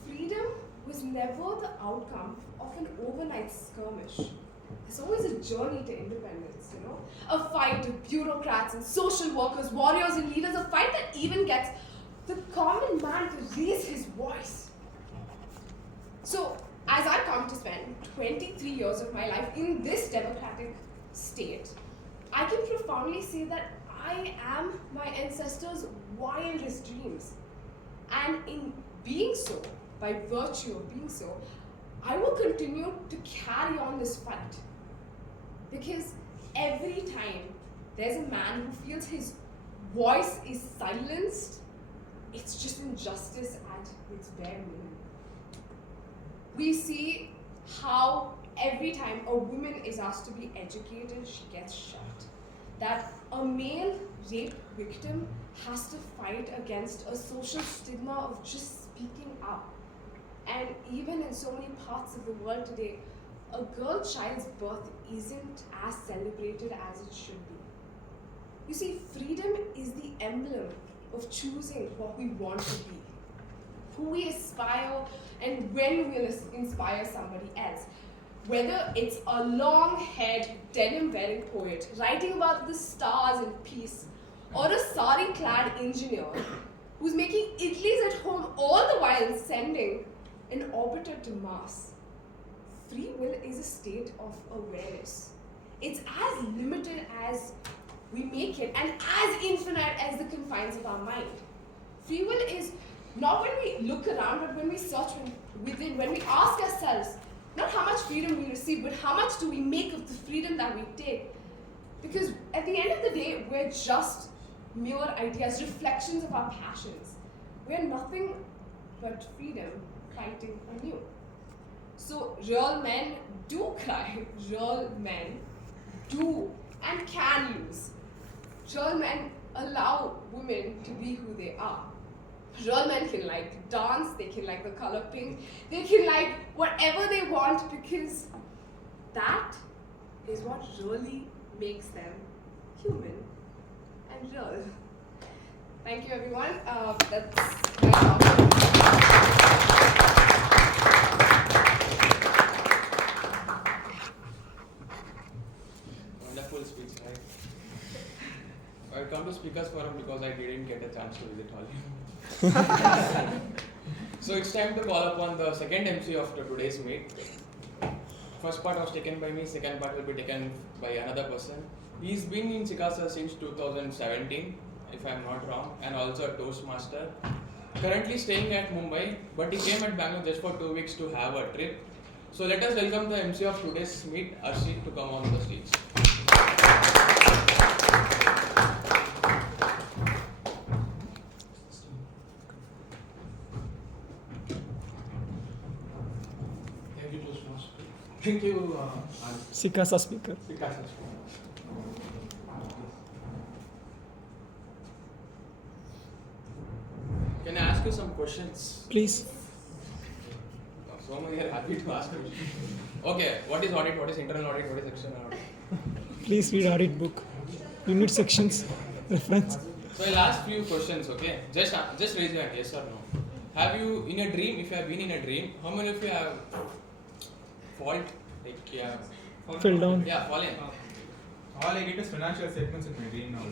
freedom was never the outcome of an overnight skirmish. There's always a journey to independence, you know? A fight of bureaucrats and social workers, warriors and leaders, a fight that even gets the common man to raise his voice. So, as I come to spend 23 years of my life in this democratic state, I can profoundly say that I am my ancestors' wildest dreams. And in being so, by virtue of being so, I will continue to carry on this fight. Because every time there's a man who feels his voice is silenced, it's just injustice at its bare minimum. We see how every time a woman is asked to be educated, she gets shot. That a male rape victim has to fight against a social stigma of just speaking up. And even in so many parts of the world today, a girl child's birth isn't as celebrated as it should be. You see, freedom is the emblem of choosing what we want to be, who we aspire, and when we'll inspire somebody else. Whether it's a long-haired, denim-wearing poet writing about the stars and peace, or a sari-clad engineer who's making idlis at home all the while sending an orbiter to Mars. Free will is a state of awareness. It's as limited as we make it and as infinite as the confines of our mind. Free will is not when we look around, but when we search within, when we ask ourselves, not how much freedom we receive, but how much do we make of the freedom that we take. Because at the end of the day, we're just mere ideas, reflections of our passions. We're nothing but freedom fighting anew. So real men do cry, real men do and can lose. Real men allow women to be who they are. Real men can like dance, they can like the color pink, they can like whatever they want, because that is what really makes them human and real. Thank you everyone. That's my talk. Wonderful speech, right? I come to Speakers Forum because I didn't get a chance to visit all you. So it's time to call upon the second MC of today's meet. First part was taken by me, second part will be taken by another person. He's been in SICASA since 2017, if I'm not wrong, and also a Toastmaster. Currently staying at Mumbai, but he came at Bangalore just for 2 weeks to have a trip. So let us welcome the MC of today's meet, Arshit, to come on the stage. Thank you, SICASA speaker. SICASA. Can I ask you some questions? Please. So many are happy to ask questions. Okay, what is audit? What is internal audit? What is external audit? Please read audit book. Unit sections. Reference. So I'll ask few questions, okay? Just raise your hand, yes or no. Have you, in a dream, if you have been in a dream, how many of you have fault? Like, yeah. Fell down. Yeah, fallen. All I get is financial statements in my dream now.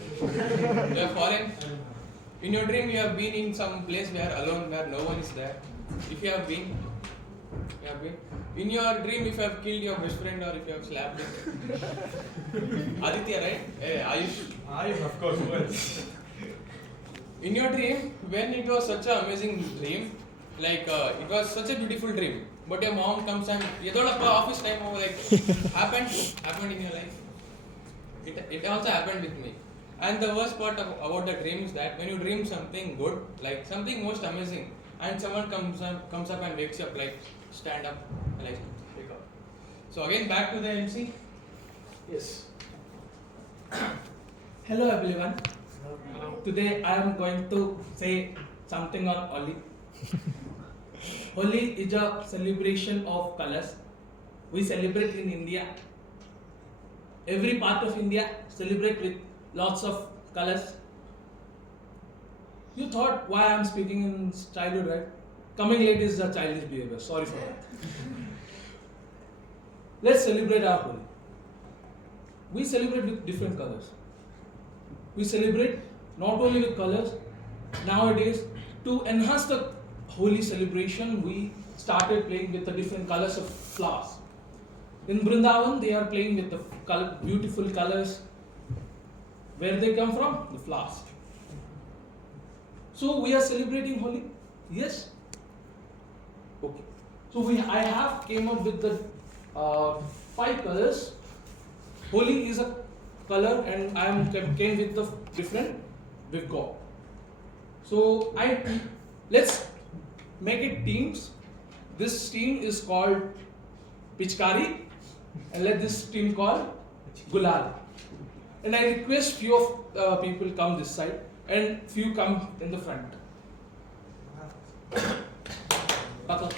You have fallen. In your dream, you have been in some place where alone, where no one is there. If you have been, Yeah, babe. In your dream, if you have killed your best friend or if you have slapped him. Aditya, right? Hey, Ayush. Ayush, of course, who else? In your dream, when it was such an amazing dream, like it was such a beautiful dream, but your mom comes and office time like happened in your life. It also happened with me. And the worst part about the dream is that when you dream something good, like something most amazing, and someone comes up and wakes you up, like stand up, like wake up. So again back to the MC. Yes. Hello everyone. Today I am going to say something on Holi. Holi is a celebration of colors. We celebrate in India. Every part of India celebrate with lots of colors. You thought why I am speaking in childhood, right? Coming late is a childish behavior. Sorry for that. Let's celebrate our Holi. We celebrate with different colors. We celebrate not only with colors. Nowadays, to enhance the Holi celebration, we started playing with the different colors of flowers. In Vrindavan, they are playing with the beautiful colors. Where they come from? The flowers. So we are celebrating Holi. Yes. Okay. So I have came up with the 5 colors. Holi is a color, and I came with the different vigor. So let's make it teams. This team is called Pichkari, and let this team called Gulal. And I request few of people come this side and few come in the front. Bata.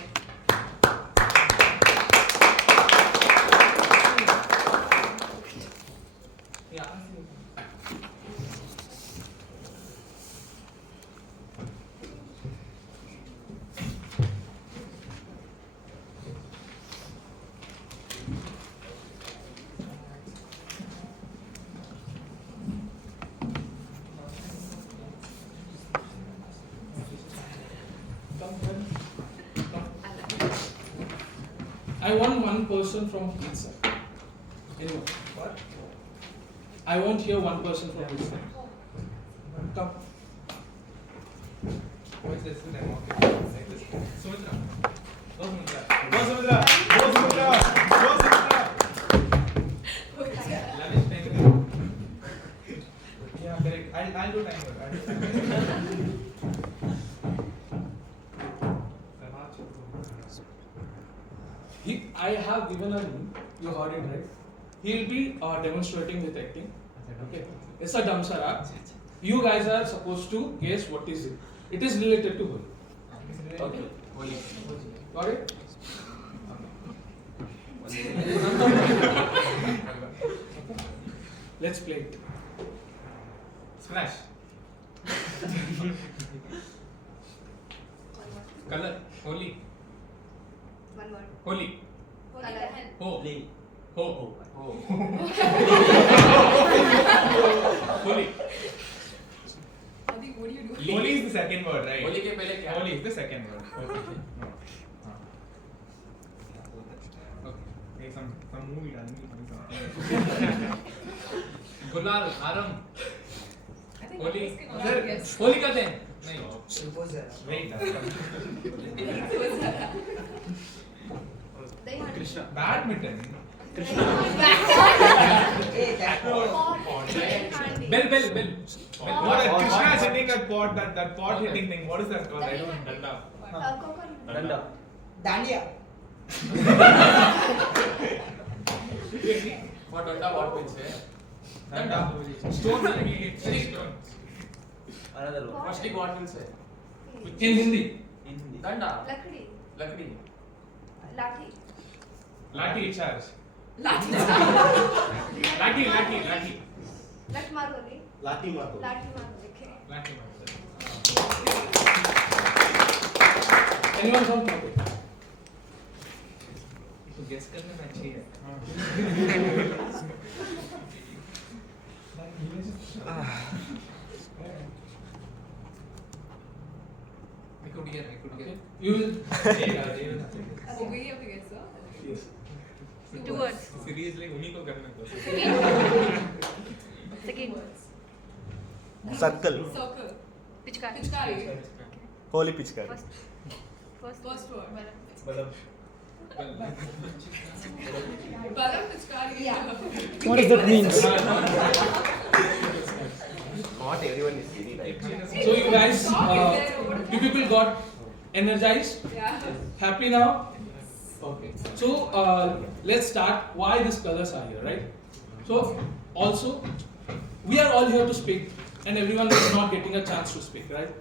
Yeah. I want one person from each side. Anyone? What? I won't hear one person from each side. Come. Who is this? Sumitra. Go Sumitra. Go Sumitra. Go Sumitra. Go Sumitra. Lavish time. Yeah, correct. I'll do timer. I have given a name. You heard it right. He'll be demonstrating with acting. Okay. It's a damsara. You guys are supposed to guess what is it. It is related to Holi. Okay. Holi. Got it? Let's play it. Splash. Color. Holi. One word. Holi. Color. Ho. Ho. Ho. Holi. Adi, what do you do? Holi is the second word, right? Holi ke pehle kya? Holi is the second word. Okay. No. Okay. Hey, some movie done. Gulal, Aram. I think Holi. this can also guess. Holi का दिन? नहीं. Wait. Krishna. Badminton. Bell. What? Krishna is hitting a pot. That pot hitting thing. What is that called? I don't know. Danda. Dandiya. What danda? What means? Danda. Stone. We hit stone. Another one. First thing what means? In Hindi. In Hindi. Danda. Lakdi. Lakdi. Lathi charge. Lathi. Lathi. Lat maroli. Lati Mato. Lati maroli. Okay. Lathi. Anyone from topic? तो guess करने में अच्छी है. Okay. You will. Okay, you have to guess, sir. Yes. Two words. Seriously, उन्हीं को करना था. Second words. Circle. Circle. Pichkari. Pichkari. Holy Pichkari. First word. Balam. Balam Pichkari. Yeah. What does that mean? Not everyone is silly, right? So you guys, you people got energized, Yeah. happy now. Okay. So let's start. Why these colors are here, right? So also, we are all here to speak, and everyone is not getting a chance to speak, right?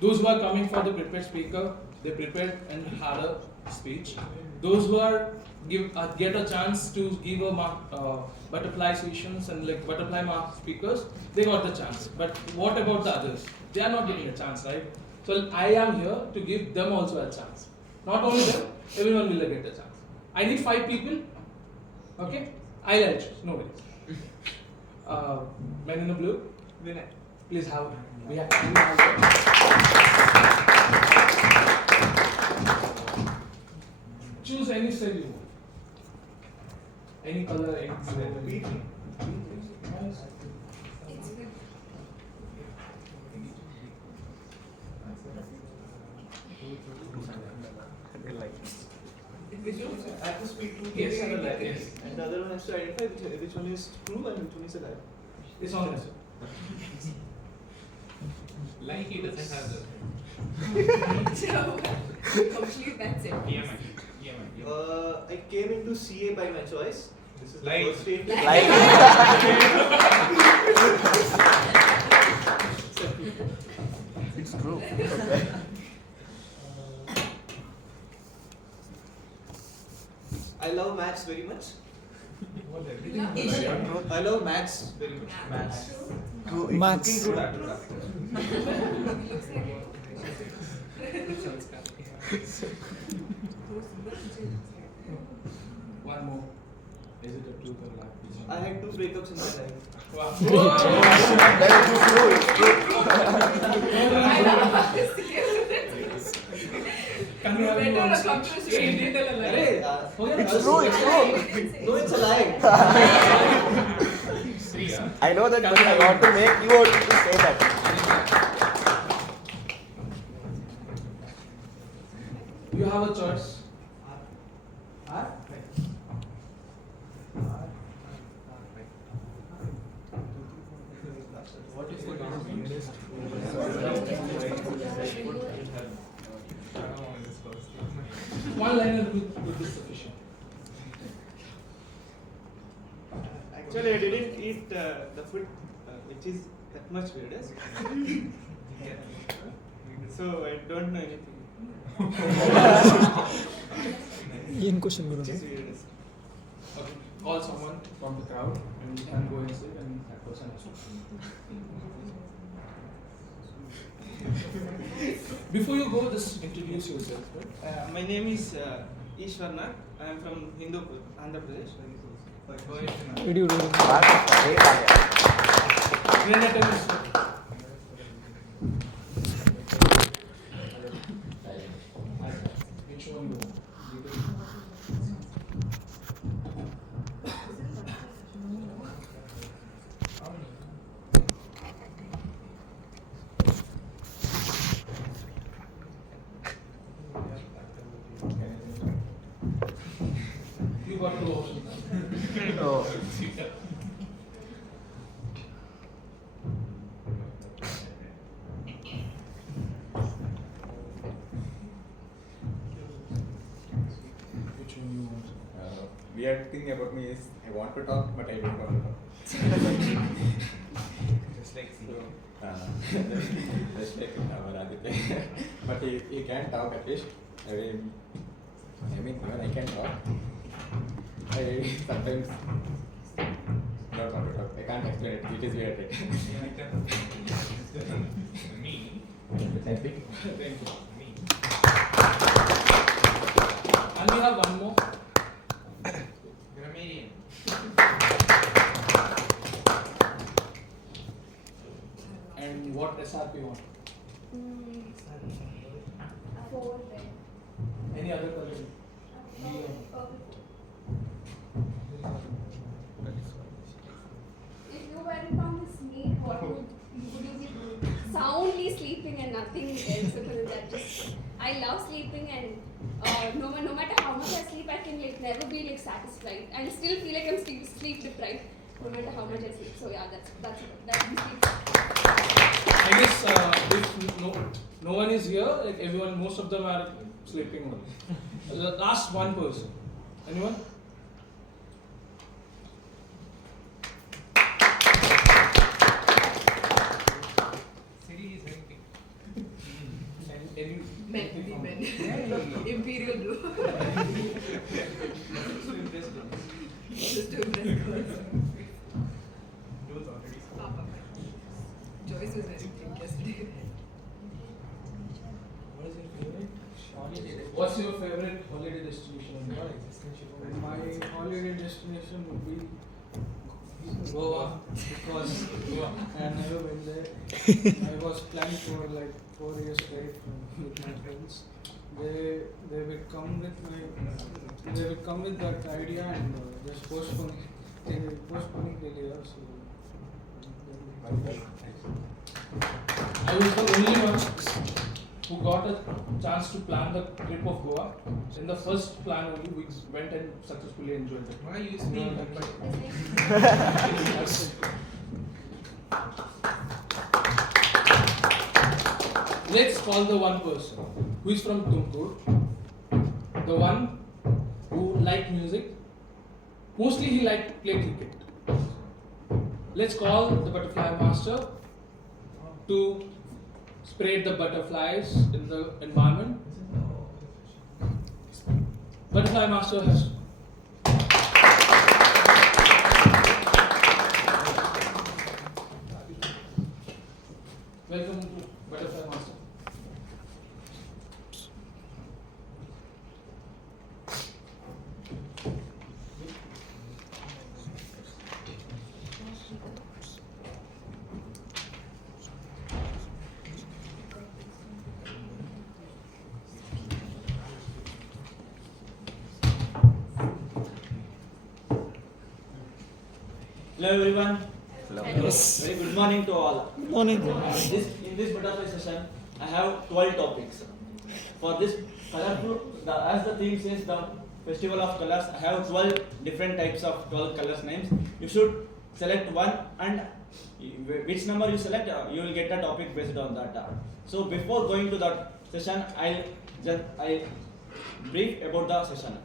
Those who are coming for the prepared speaker, they prepared and had a speech. Those who are get a chance to give a butterfly sessions and like butterfly mark speakers, they got the chance. But what about the others? They are not getting a chance, right? So I am here to give them also a chance. Not only them, everyone will get a chance. I need 5 people. Okay? I'll choose. No worries. Man in the blue. Vinay. Please have. We have. Choose any style you want. Any color, any style. I have to speak to Yes, and a lie. yes. And the other one has to identify which one is true and which one is a lie. It's on this. Like he doesn't have the. Complete that's it. EMI. I came into CA by my choice. This is the Like. first state. It's true. I love maths very much. What the I love maths very much. Maths. True. Maths. One more. Is it a truth or lie? I had 2 breakups in my life. Wow. Can you have Better your a own computer speech? should be tell a lie. Arey, It's true, it's true. No, it's a lie. I know that, but I want to make you to say that. You have a choice. What is the name? One liner would be sufficient. Actually, I didn't eat the food which is that much weird. So I don't know anything. Yen question Which guru. is weird. Okay. Call someone from the crowd and you can go and sit and that person has to. Before you go, just introduce yourself. Right? My name is Ishwarna. I am from Hindupur, Andhra Pradesh. Video. Grenade tennis. Which one you want? You got 2 options. Oh. Which one you want? Weird thing about me is I want to talk, but I don't want to talk. Just like CEO. Just like our Aditya. But he can talk at least. I mean, even I can talk. I sometimes don't want to talk. I can't explain it. It is weird. Right? Me? I think. Thank you. And we have one more. Grammarian. And what SRP you want? 4 red. Any other color? Purple. If you went on this meet, what would you be doing? Soundly sleeping and nothing else other than that. Just, I love sleeping and no matter how much I sleep, I can like never be like satisfied. I still feel like I'm still sleep deprived no matter how much I sleep. So yeah, that's sleep. I guess if no one is here, like everyone, most of them are sleeping only. The last one person. Anyone? Imperial blue. Just to impress girls. Joyce was very thick yesterday. What's your favorite holiday destination? My holiday destination would be Goa because I never been there. I was planning for like 4 years straight with my friends. They would come with that idea and just postponing till year. So I was the only one who got a chance to plan the trip of Goa. In the first plan only, we went and successfully enjoyed it. Why you speak? Let's call the one person who is from Tumkur, the one who liked music. Mostly he liked to play cricket. Let's call the butterfly master to spread the butterflies in the environment. Butterfly master has. Welcome to Butterfly Master. Hello everyone. Yes. Very good morning to all. Morning. In this butterfly session, I have 12 topics. For this colorful, as the theme says, the festival of colors, I have 12 different types of 12 colors names. You should select one, and which number you select, you will get a topic based on that. So before going to that session, I'll brief about the session.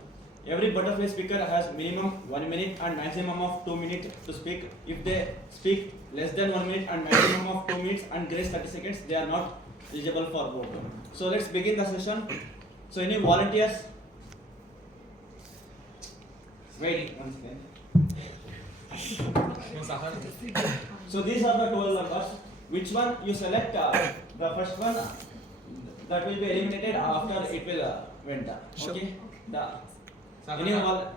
Every butterfly speaker has minimum 1 minute and maximum of 2 minutes to speak. If they speak less than 1 minute and maximum of 2 minutes and grace 30 seconds, they are not eligible for vote. So let's begin the session. So any volunteers? Wait one second. So these are the 12 numbers. Which one you select? The first one that will be eliminated after it will went. Okay. No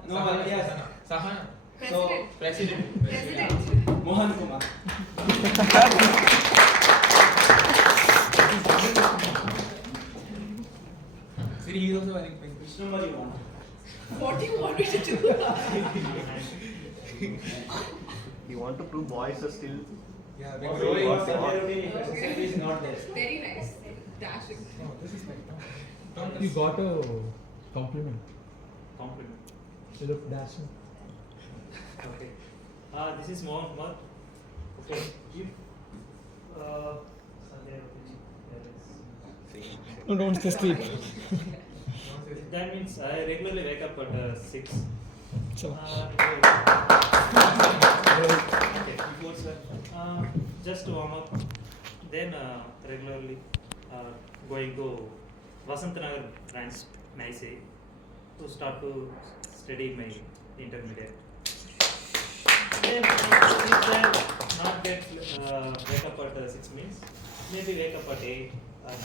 volunteers. Sahana. So President. Mohan Kumar. Siri, he is also wearing pink. Which number you want? What do you want me to do? You want to prove boys are still. Yeah, Your because Sunday routine is not there. Very nice. Dashing. no, this is like You got a compliment. Compliment. You look dashing. Okay. This is Mohan Kumar. Okay. If Sunday routine there is. No, don't say sleep. That means I regularly wake up at 6. So, Okay. Before sir. Just to warm up. Then regularly going to Vasantanagar branch nice to start to study my intermediate. Then if I not get wake up at 6 minutes, maybe wake up at 8 or 9.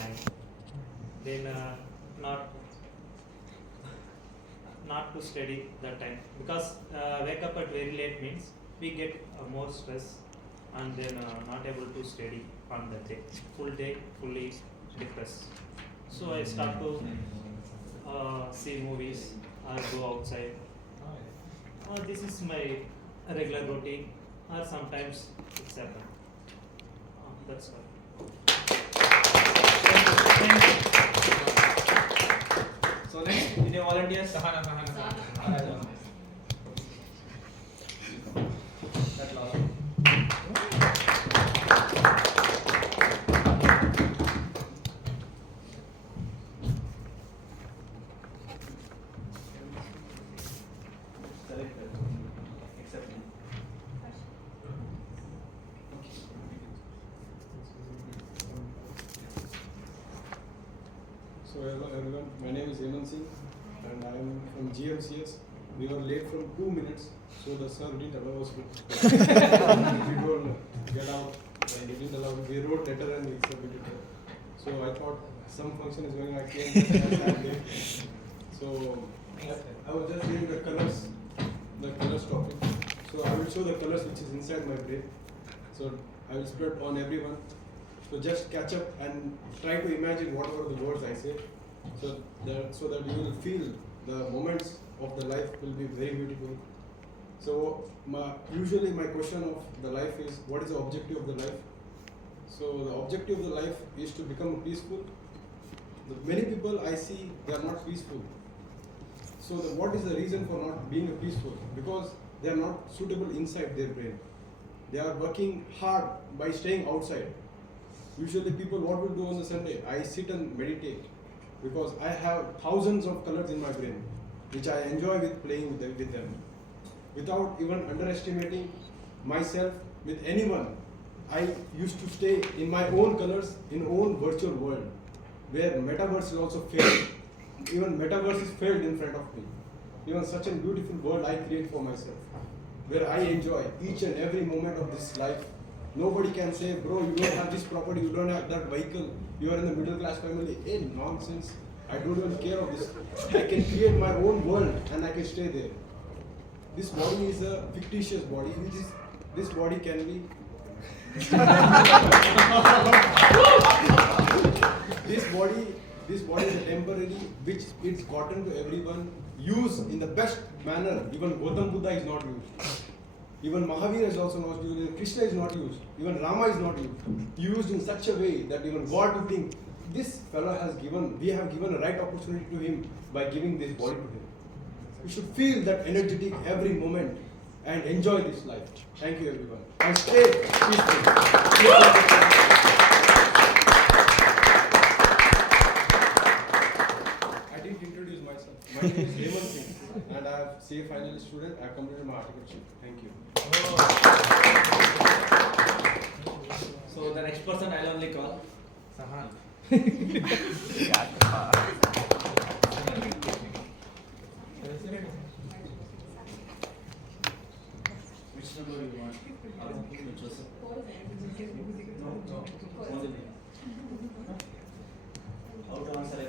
Then not to study that time because wake up at very late means we get more stress and then not able to study on that day. Full day, fully depressed. So I start to see movies or go outside. This is my regular routine, or sometimes it's happen. That's all. So next, any volunteers? Sahana. That last. Select that. Accept me. So hello everyone, my name is Hemant Singh and I am from GMCS. We were late from 2 minutes, so the sir didn't allow us to we don't get out and he didn't allow. We wrote letter and we submitted it. So I thought some function is going on, I came that day. So I was just reading the colors topic. So I will show the colors which is inside my brain. So I will spread on everyone. So just catch up and try to imagine whatever the words I say, so that you will feel the moments of the life will be very beautiful. So usually my question of the life is, what is the objective of the life? So the objective of the life is to become peaceful. Many people I see, they are not peaceful. So what is the reason for not being peaceful? Because they are not suitable inside their brain. They are working hard by staying outside. Usually people, what will do on the Sunday? I sit and meditate because I have thousands of colors in my brain which I enjoy with playing with them. Without even underestimating myself with anyone, I used to stay in my own colors, in own virtual world where metaverse is also failed. Even metaverse is failed in front of me. Even such a beautiful world I create for myself where I enjoy each and every moment of this life. Nobody can say, bro, you don't have this property, you don't have that vehicle, you are in the middle class family. Hey, nonsense. I don't even care of this. I can create my own world and I can stay there. This body is a fictitious body. This body can be. This body is a temporary, which it's gotten to everyone, used in the best manner. Even Gautam Buddha is not used. Even Mahavir is also not used, Krishna is not used, even Rama is not used in such a way that even God will think, this fellow we have given a right opportunity to him by giving this body to him. You should feel that energetic every moment and enjoy this life. Thank you everyone. And stay peaceful. I didn't introduce myself. My name is Hemant Singh and I am CA final student. I have completed my articleship. Thank you. So the next person I'll only call Sahan. Which number you want? How to answer a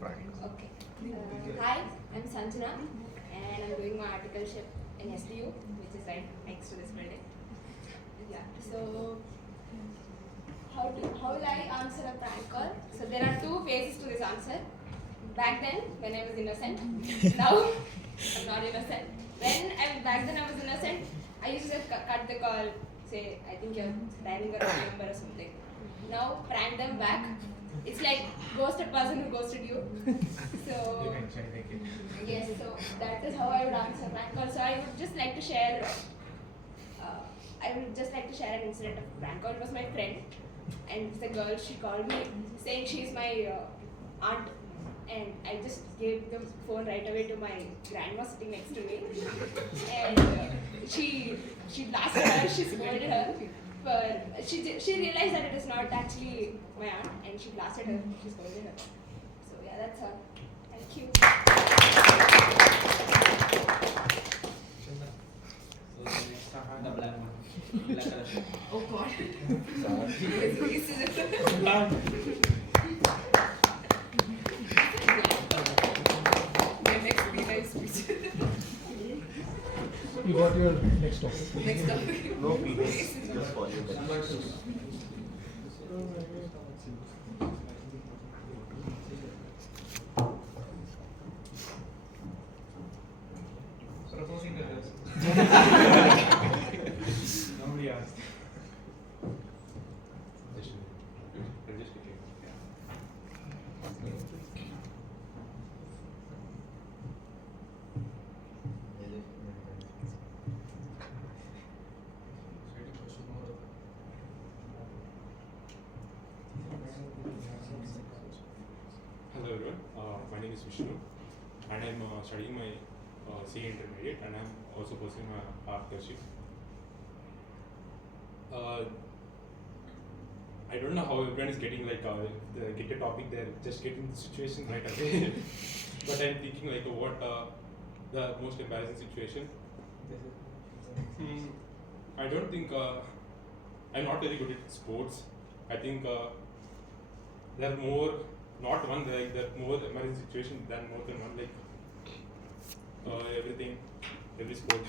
prank? Okay. Hi, I'm Sanjana and I'm doing my articleship in SDU, which is right next to this building. Yeah. So how will I answer a prank call? So there are two phases to this answer. Back then, when I was innocent. Now I'm not innocent. Back then I was innocent. I used to cut the call, say I think you're dialing a wrong number or something. Now prank them back. It's like ghosted person who ghosted you. So yes, so that is how I would answer prank call. So I would just like to share. An incident of prank call. It was my friend, and the girl, she called me saying she's my aunt, and I just gave the phone right away to my grandma sitting next to me, and she blasted her, she scolded her. But she realized that it is not actually my aunt, and she blasted her, she scolded her. So yeah, that's all. Thank you. The black one. Black color. Oh God. You got your next topic. Next topic. No penis, just for you. Number 2. studying my CA intermediate, and I'm also pursuing my aftership. I don't know how everyone is getting like they get a topic, they're just getting the situation right away. But I'm thinking like what the most embarrassing situation. I don't think I'm not very good at sports. I think there are more, not one, like there are more embarrassing situation than more than one, like everything, every sport.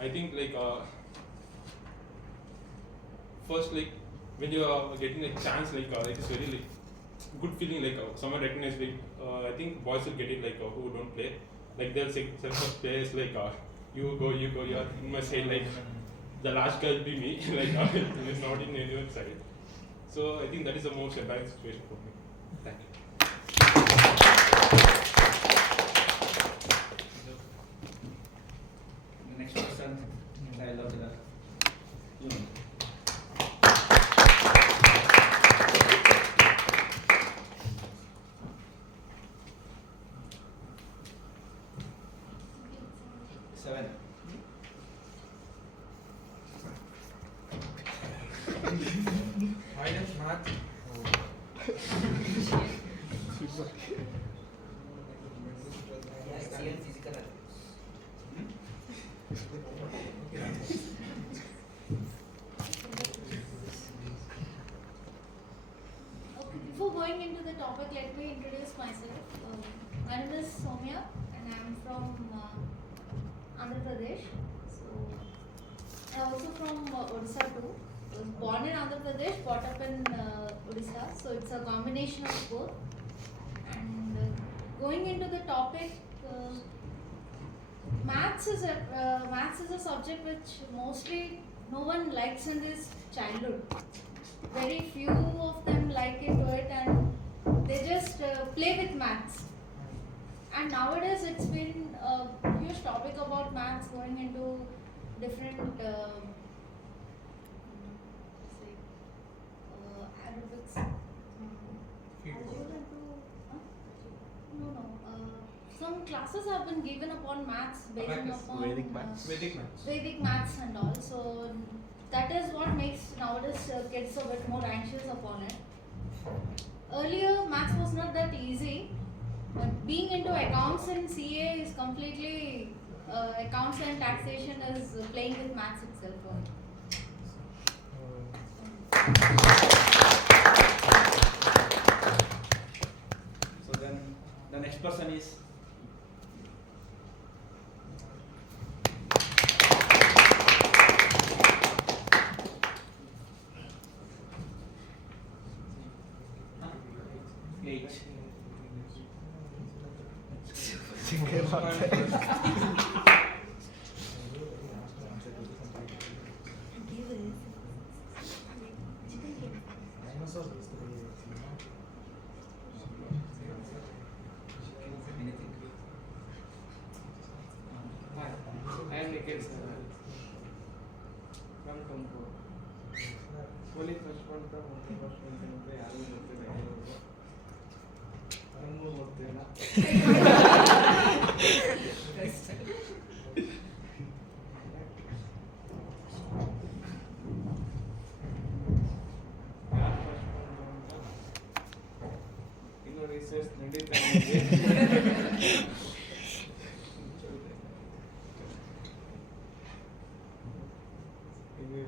I think like first, like when you are getting a chance, like it is very like good feeling, like someone recognizes, like I think boys will get it, like who don't play, like they'll say some of players like you go, you are in my side, like the last guy will be me, like it's not in anyone's side. So I think that is the most embarrassing situation for me. Thank you. The next person, I love that. You. 7. Minus math. Before going into the topic, let me introduce myself. My name is Soumya and I am from Andhra Pradesh. So, I am also from Odisha too. I was born in Andhra Pradesh, brought up in Odisha. So, it's a combination of both. And going into the topic, maths is a subject which mostly no one likes in this childhood. Very few of them like into it and they just play with maths. And nowadays it's been a huge topic about maths, going into different aerobics. Some classes have been given upon maths based upon Vedic maths and all. So that is what makes nowadays kids a bit more anxious upon it. Earlier, maths was not that easy. But being into accounts and CA is completely accounts and taxation is playing with maths itself. So then the next person is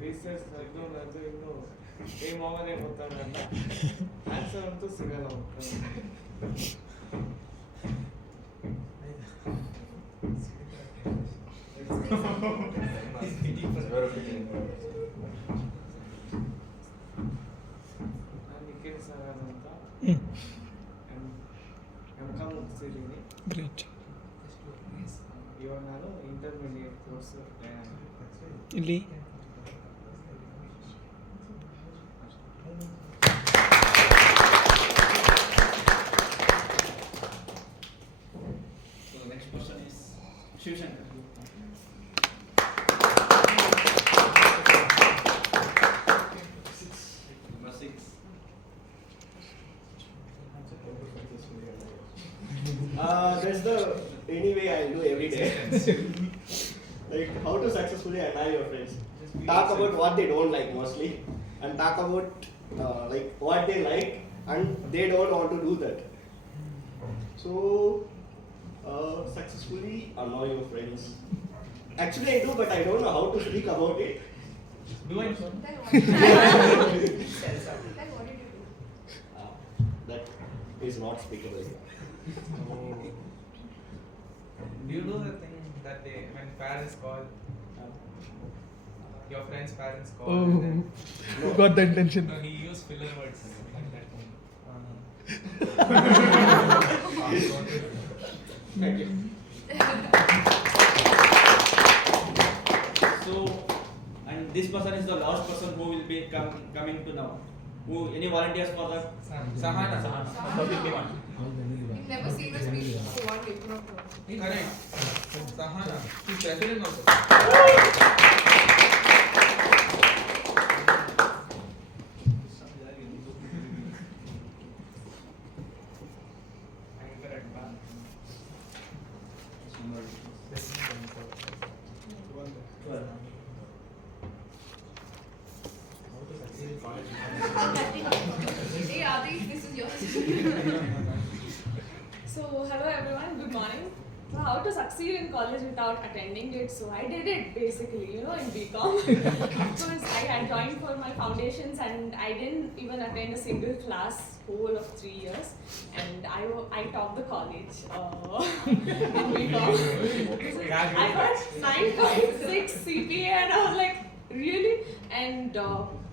research ಅದು ಇನ್ನು aim ಅವರೇ ಗೊತ್ತಾಗಲ್ಲ answer ಅಂತೂ ಸಿಗಲ್ಲ ನಾನು Nikhil sir ಅಂತ ಎಂ.ಕಾಮ್ ಮುಗಿಸಿದ್ದೀನಿ. Great. ಇವಾಗ ನಾನು ಇಂಟರ್ಮೀಡಿಯೇಟ್ ಕೋರ್ಸ್ ಇಲ್ಲಿ Shivshankar. Number 6. That's the anyway I'll do every day. Like how to successfully annoy your friends. Talk about what they don't like mostly, and talk about like what they like, and they don't want to do that. So successfully annoy your friends. Actually, I do, but I don't know how to speak about it. Do I? Then what did you do? That is not speakable. Do you do the thing that day when parents call? Your friend's parents call. Oh, and then, you got the intention. No, he used filler words like that. Okay. So, and this person is the last person who will be coming to now. Who? Any volunteers for that? Sahana. You've never seen us speak for one day. Correct. Sahana. She's president also. Hey Adi, this is yours. So hello everyone, good morning. So how to succeed in college without attending it? So I did it basically, in BCom. Because I had joined for my foundations and I didn't even attend a single class whole of 3 years. And I topped the college in BCom. I got 9.6 CPA and I was like, really? And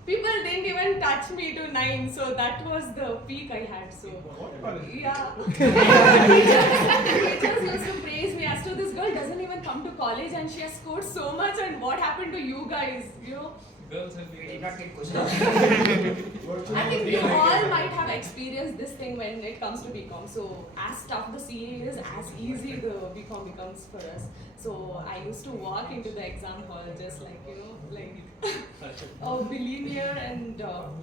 people didn't even touch me to 9, so that was the peak I had. So yeah, teachers used to praise me as to this girl doesn't even come to college and she has scored so much. And what happened to you guys? Girls will be I think you all might have experienced this thing when it comes to BCom. So as tough the CA is, as easy the BCom becomes for us. So I used to walk into the exam hall just like a billionaire, and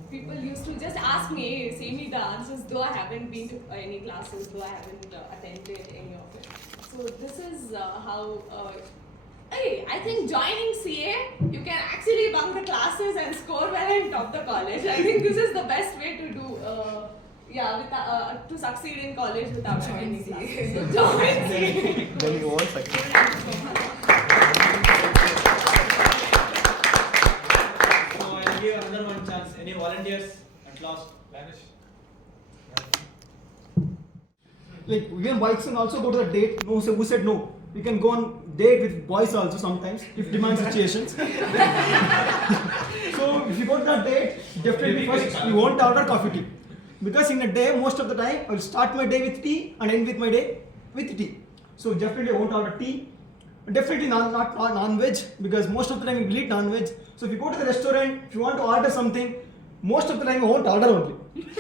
people used to just ask me, say me the answers, though I haven't been to any classes, though I haven't attended any of it. So this is how. Hey, I think joining CA, you can actually bunk the classes and score well and top the college. I think this is the best way to do, to succeed in college without attending classes. So join CA. Then you won't succeed. So I'll give another one chance. Any volunteers at last? Vanish. Like even boys can also go to the date. No, so who said no? We can go on date with boys also sometimes if demand situations. So if you go to that date, definitely first you won't order coffee tea. Because in a day, most of the time, I will start my day with tea and end with my day with tea. So definitely I won't order tea. Definitely not non-veg, because most of the time we will eat non-veg. So if you go to the restaurant, if you want to order something, most of the time I won't order only.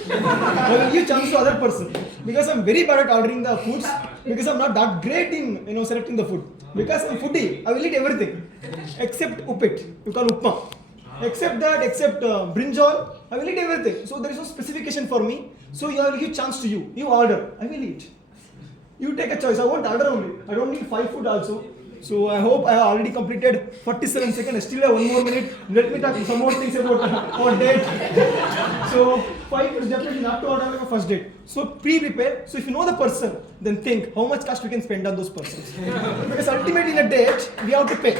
I will give chance to other person, because I'm very bad at ordering the foods, because I'm not that great in selecting the food. Because I'm foodie, I will eat everything except uppit. You call upma. Except that, except brinjal, I will eat everything. So there is no specification for me. So I will give chance to you. You order, I will eat. You take a choice. I won't order only. I don't need 5 food also. So I hope I have already completed 47 seconds. I still have 1 more minute. Let me talk some more things about our date. So 5 is definitely not to order like a first date. So pre-prepare. So if you know the person, then think how much cash we can spend on those persons. Because ultimately in a date, we have to pay.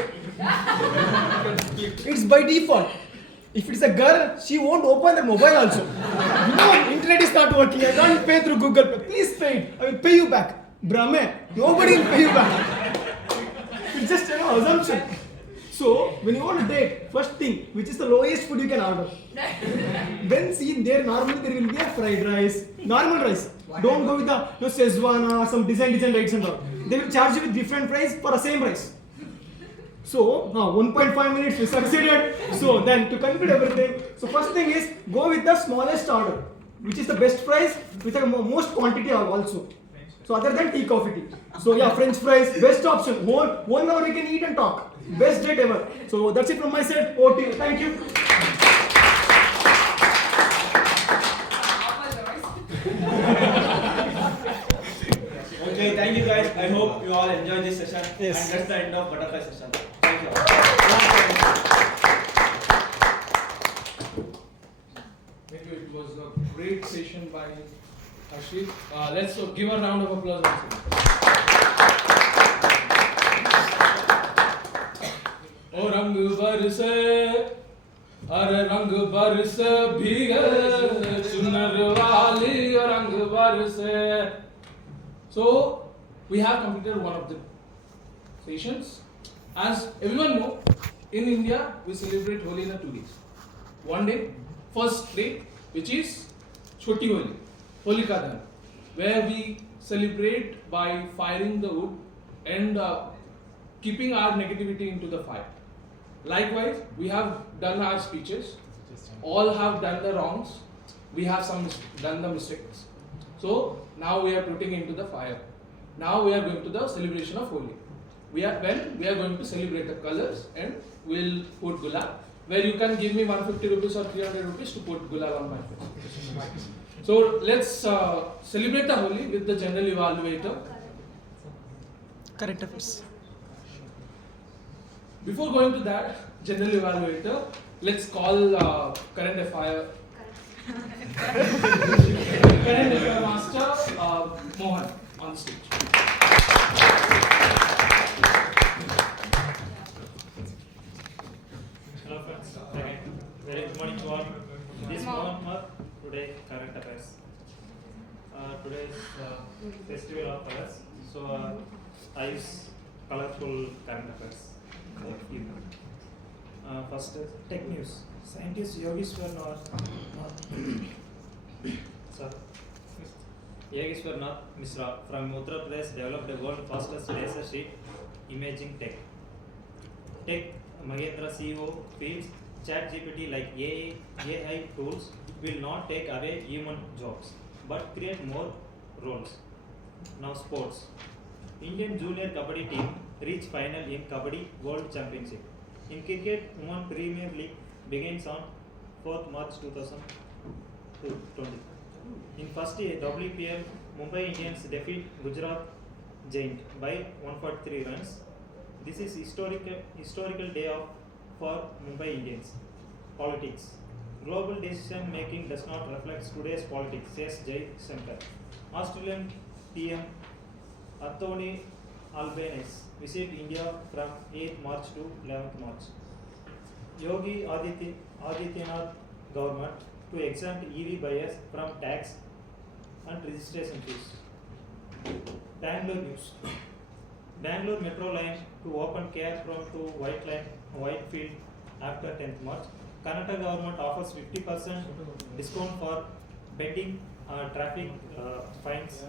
It's by default. If it's a girl, she won't open the mobile also. Internet is not working. I can't pay through Google Pay. Please pay it. I will pay you back. Brahme, nobody will pay you back. It's just assumption. So when you want to date, first thing, which is the lowest food you can order. Then see there normally there will be a fried rice, normal rice. Don't go with the Szechuan or some design rice and all. They will charge you with different price for the same rice. So 1.5 minutes we succeeded. So then to conclude everything, so first thing is go with the smallest order, which is the best price with the most quantity also. So other than tea, coffee, tea. So yeah, French fries, best option. 1 hour you can eat and talk. Best date ever. So that's it from my side. Over to you. Thank you. Okay, thank you all enjoy this session. Yes. And that's the end of butterfly session. Thank you. Thank you. It was a great session by Ashik. Let's give a round of applause. ओ रंग बरसे अरे रंग बरस भीगे चुनर वाली रंग बरसे. So we have completed one of the sessions. As everyone know, in India we celebrate Holi in 2 days. One day, first day, which is Choti Holi, Holika Dahan, where we celebrate by firing the wood and keeping our negativity into the fire. Likewise, we have done our speeches. All have done the wrongs. We have done the mistakes. So now we are putting into the fire. Now we are going to the celebration of Holi. We are going to celebrate the colors and we'll put gulal. Where you can give me 150 rupees or 300 rupees to put gulal on my face. So let's celebrate the Holi with the general evaluator. Current affairs. Before going to that general evaluator, let's call current affair master Mohan on the stage. Hello friends, very good morning to all. This Mohan today current affairs. Today is festival of colors, so I use colorful current affairs. First, tech news. Scientist Yogeshwarnath Mishra from Uttar Pradesh developed the world's fastest laser sheet imaging tech. Mahendra CEO feels ChatGPT like AI tools will not take away human jobs but create more roles. Now sports. Indian junior kabaddi team reached final in Kabaddi World Championship. In cricket, Women Premier League begins on 4th March 2020. In first year WPL, Mumbai Indians defeat Gujarat Giant by 143 runs. This is historical day for Mumbai Indians. Politics. Global decision making does not reflect today's politics, says Jai Shankar. Australian PM Anthony Albanese visit India from 8th March to 11th March. Yogi Adityanath government to exempt EV buyers from tax and registration fees. Bangalore news. Bangalore Metro line to open care from to Whitefield after 10th March. Karnataka government offers 50% discount for pending traffic fines.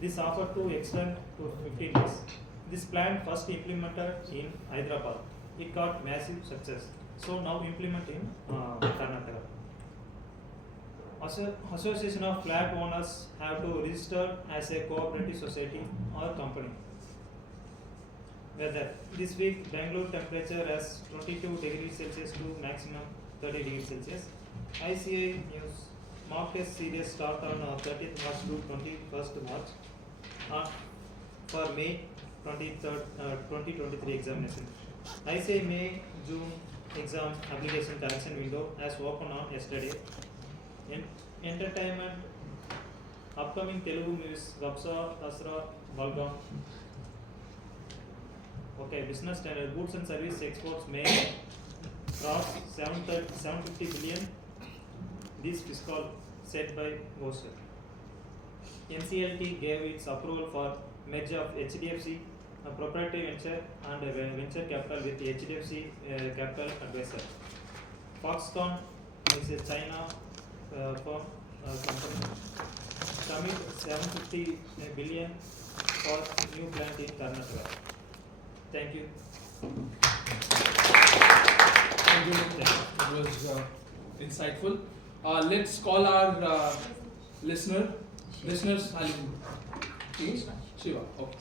This offer to extend to 15 days. This plan first implemented in Hyderabad. It got massive success. So now implement in Karnataka. Association of flat owners have to register as a cooperative society or company. Weather. This week Bangalore temperature has 22 degrees Celsius to maximum 30 degrees Celsius. ICI news. Mock test series start on 30th March to 21st March. For May 23rd, 2023 examination. ICI May June exam application correction window has opened on yesterday. Entertainment. Upcoming Telugu movies Gapsa, Asra, Balgam. Okay, business standard. Goods and service exports may cross 750 billion. This fiscal set by Gosser. NCLT gave its approval for merger of HDFC, a proprietary venture and a venture capital with HDFC Capital Advisor. Foxconn is a China firm company. Commit 750 billion for new plant in Karnataka. Thank you. Thank you. It was insightful. Let's call our listeners. Shiva. Okay.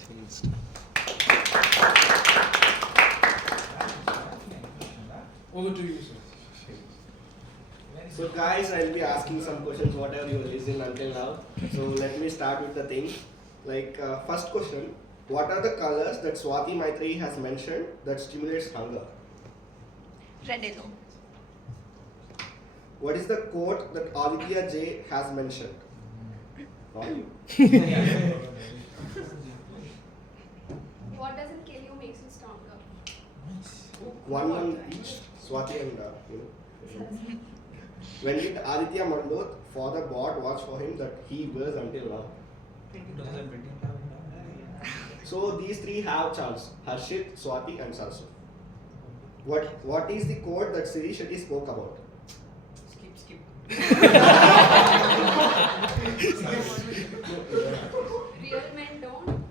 Over to you, sir. So guys, I'll be asking some questions whatever you listened until now. So let me start with the thing. Like first question, What are the colors that Swati Maitreyi has mentioned that stimulates hunger? Red, yellow. What is the quote that Aditya J has mentioned? Not you. What doesn't kill you makes you stronger. One each, Swati and When did Aditya Mandot, father bought watch for him that he wears until now? 2020. So these three have chance: Harshit, Swati, and Sarsu. What is the quote that Siri Shetty spoke about? Skip. Real men don't.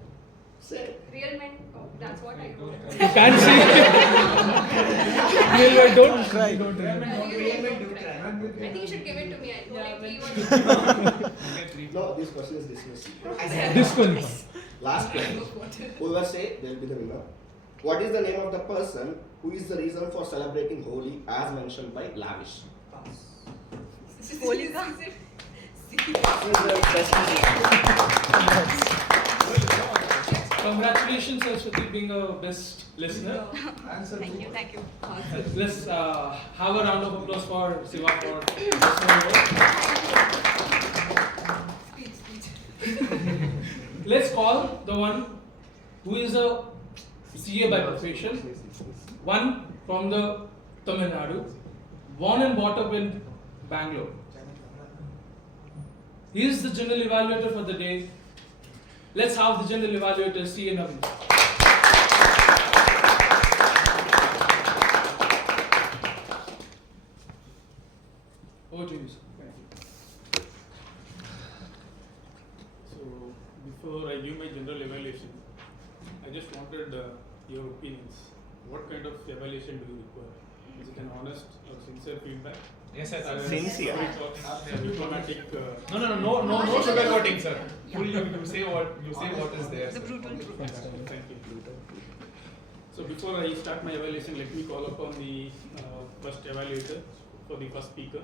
Say. Real men, oh, that's what I know. You can't see. Real men don't cry. Real men do cry. I think you should give it to me. I know like 3 No, this question is dismissed. This one. Last question. Whoever say, they'll be the winner. What is the name of the person who is the reason for celebrating Holi as mentioned by Lavish? Holy Congratulations, Saraswati, being a best listener. Thank you. Let's have a round of applause for Siva for listening. Let's call the one who is a CA by profession, one from the Tamil Nadu, born and brought up in Bangalore. He is the general evaluator for the day. Let's have the general evaluator, CA Naveen. Over to you, sir. So, before I give my general evaluation, I just wanted your opinions. What kind of evaluation do you require? Is it an honest or sincere feedback? Yes, sir. Sincere. Diplomatic. No sugarcoating, sir. You say what is there. The brutal truth. Thank you. So before I start my evaluation, let me call upon the first evaluator for the first speaker.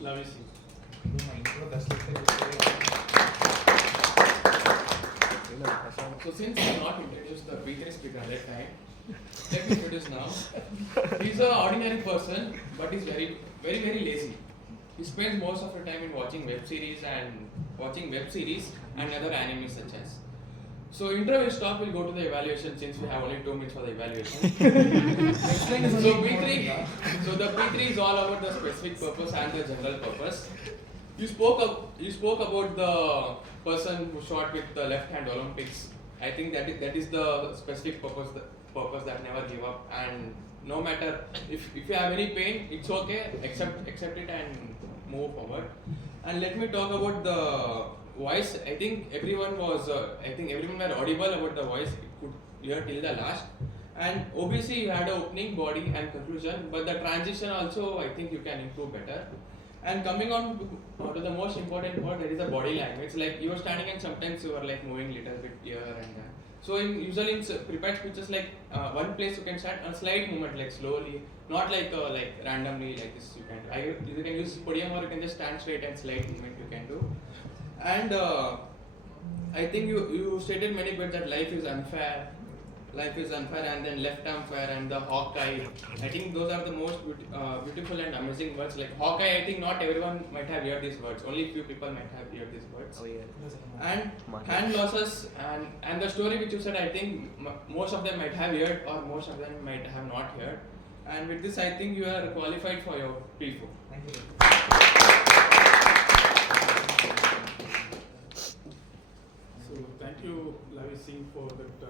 Lavish. So since I have not introduced the P3 speaker at that time, let me introduce now. He's an ordinary person, but he's very lazy. He spends most of the time in watching web series and other animes such as. So intro will stop, we'll go to the evaluation since we have only 2 minutes for the evaluation. So the P3 is all about the specific purpose and the general purpose. You spoke about the person who shot with the left hand Olympics. I think that is the specific purpose that never give up, and no matter if you have any pain, it's okay, accept it and move forward. And let me talk about the voice. I think everyone were audible about the voice. It could hear till the last. And OBC you had an opening, body and conclusion, but the transition also I think you can improve better. And coming on to the most important part, that is the body language. Like you were standing and sometimes you were like moving little bit here and there. So usually in prepared speeches, like one place you can start a slight movement, like slowly, not like randomly like this. You can use podium or you can just stand straight and slight movement you can do. And I think you stated many times that life is unfair, and then left arm fair and the Hawkeye. I think those are the most beautiful and amazing words. Like Hawkeye, I think not everyone might have heard these words. Only few people might have heard these words. Oh, yeah. And hand losses and the story which you said, I think most of them might have heard or most of them might have not heard. And with this, I think you are qualified for your P4. Thank you. So thank you, Lavish Singh, for that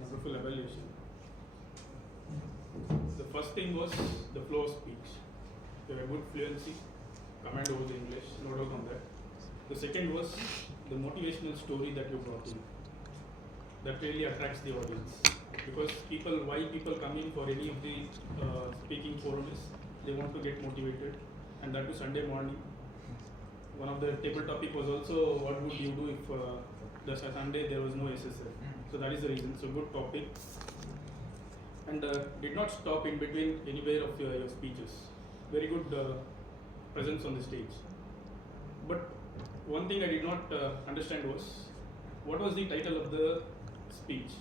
wonderful evaluation. The first thing was the flow of speech. You have a good fluency, command over the English, no doubt on that. The second was the motivational story that you brought in. That really attracts the audience. Because why people come in for any of the speaking forums, they want to get motivated, and that was Sunday morning. One of the table topic was also what would you do if the Sunday there was no SSL. So that is the reason. So good topic, and did not stop in between anywhere of your speeches. Very good presence on the stage. But one thing I did not understand was what was the title of the speech?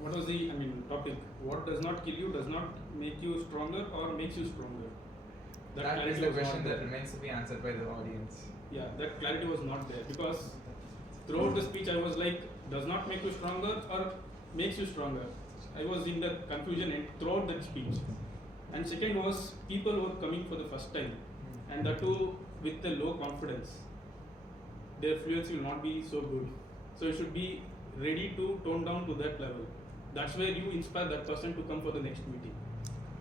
What was the topic? What does not kill you does not make you stronger or makes you stronger. That clarity is the was not question that there. remains to be answered by the audience. Yeah, that clarity was not there because throughout the speech I was like, does not make you stronger or makes you stronger. I was in the confusion and throughout that speech. And second was people who were coming for the first time, and that too with the low confidence. Their fluency will not be so good. So you should be ready to tone down to that level. That's where you inspire that person to come for the next meeting.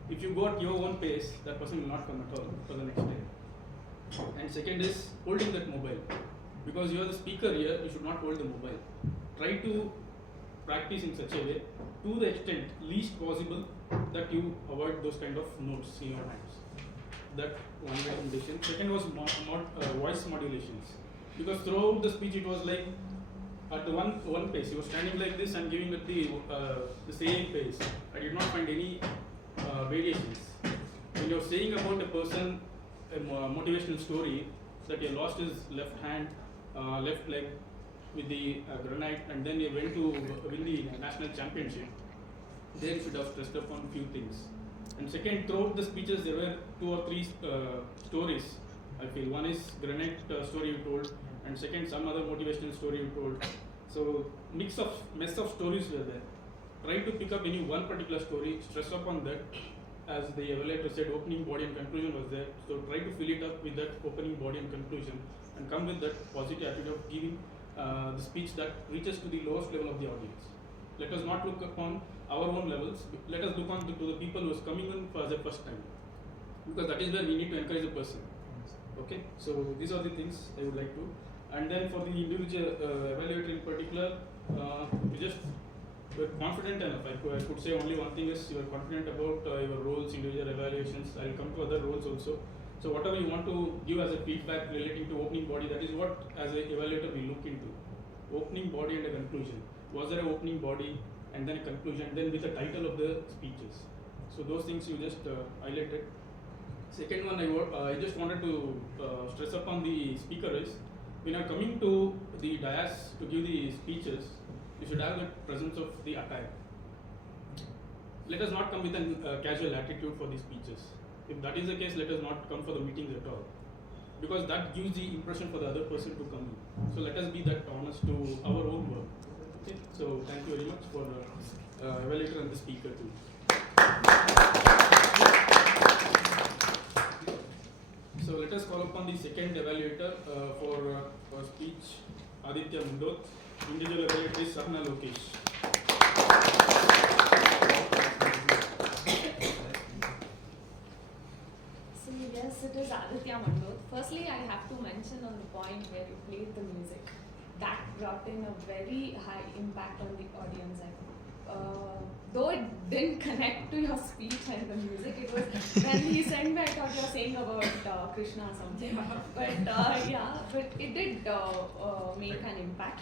If you go at your own pace, that person will not come at all for the next day. And second is holding that mobile. Because you are the speaker here, you should not hold the mobile. Try to practice in such a way, to the extent least possible, that you avoid those kind of notes in your hands. That one recommendation. Second was voice modulations. Because throughout the speech it was like at the one pace. He was standing like this and giving it the same pace. I did not find any variations. When you're saying about a person, a motivational story, that he lost his left hand, left leg with the granite, and then he went to win the national championship, there you should have stressed upon few things. And second, throughout the speeches there were 2 or 3 stories. I feel one is granite story you told, and second some other motivational story you told. So mess of stories were there. Try to pick up any one particular story, stress upon that. As the evaluator said, opening body and conclusion was there. So try to fill it up with that opening body and conclusion, and come with that positive attitude of giving the speech that reaches to the lowest level of the audience. Let us not look upon our own levels. Let us look on to the people who is coming in for the first time, because that is where we need to encourage a person. Okay, so these are the things I would like to. And then for the individual evaluator in particular, we just were confident enough. I could say only one thing is you are confident about your roles, individual evaluations. I will come to other roles also. So whatever you want to give as a feedback relating to opening body, that is what as an evaluator we look into. Opening body and a conclusion. Was there an opening body and then a conclusion, then with the title of the speeches. So those things you just highlighted. Second one, I just wanted to stress upon the speaker is, when you are coming to the dais to give the speeches, you should have the presence of the attire. Let us not come with a casual attitude for the speeches. If that is the case, let us not come for the meetings at all, because that gives the impression for the other person to come in. So let us be that honest to our own work. Okay, so thank you very much for evaluator and the speaker too. So let us call upon the second evaluator for speech, Aditya Mundot. Individual evaluator is Sahna Lokesh. So yes, it is Aditya Mandot. Firstly, I have to mention on the point where you played the music. That brought in a very high impact on the audience, I think. Though it didn't connect to your speech and the music, it was when he sang me, I thought you were saying about Krishna or something. But yeah, but it did make an impact.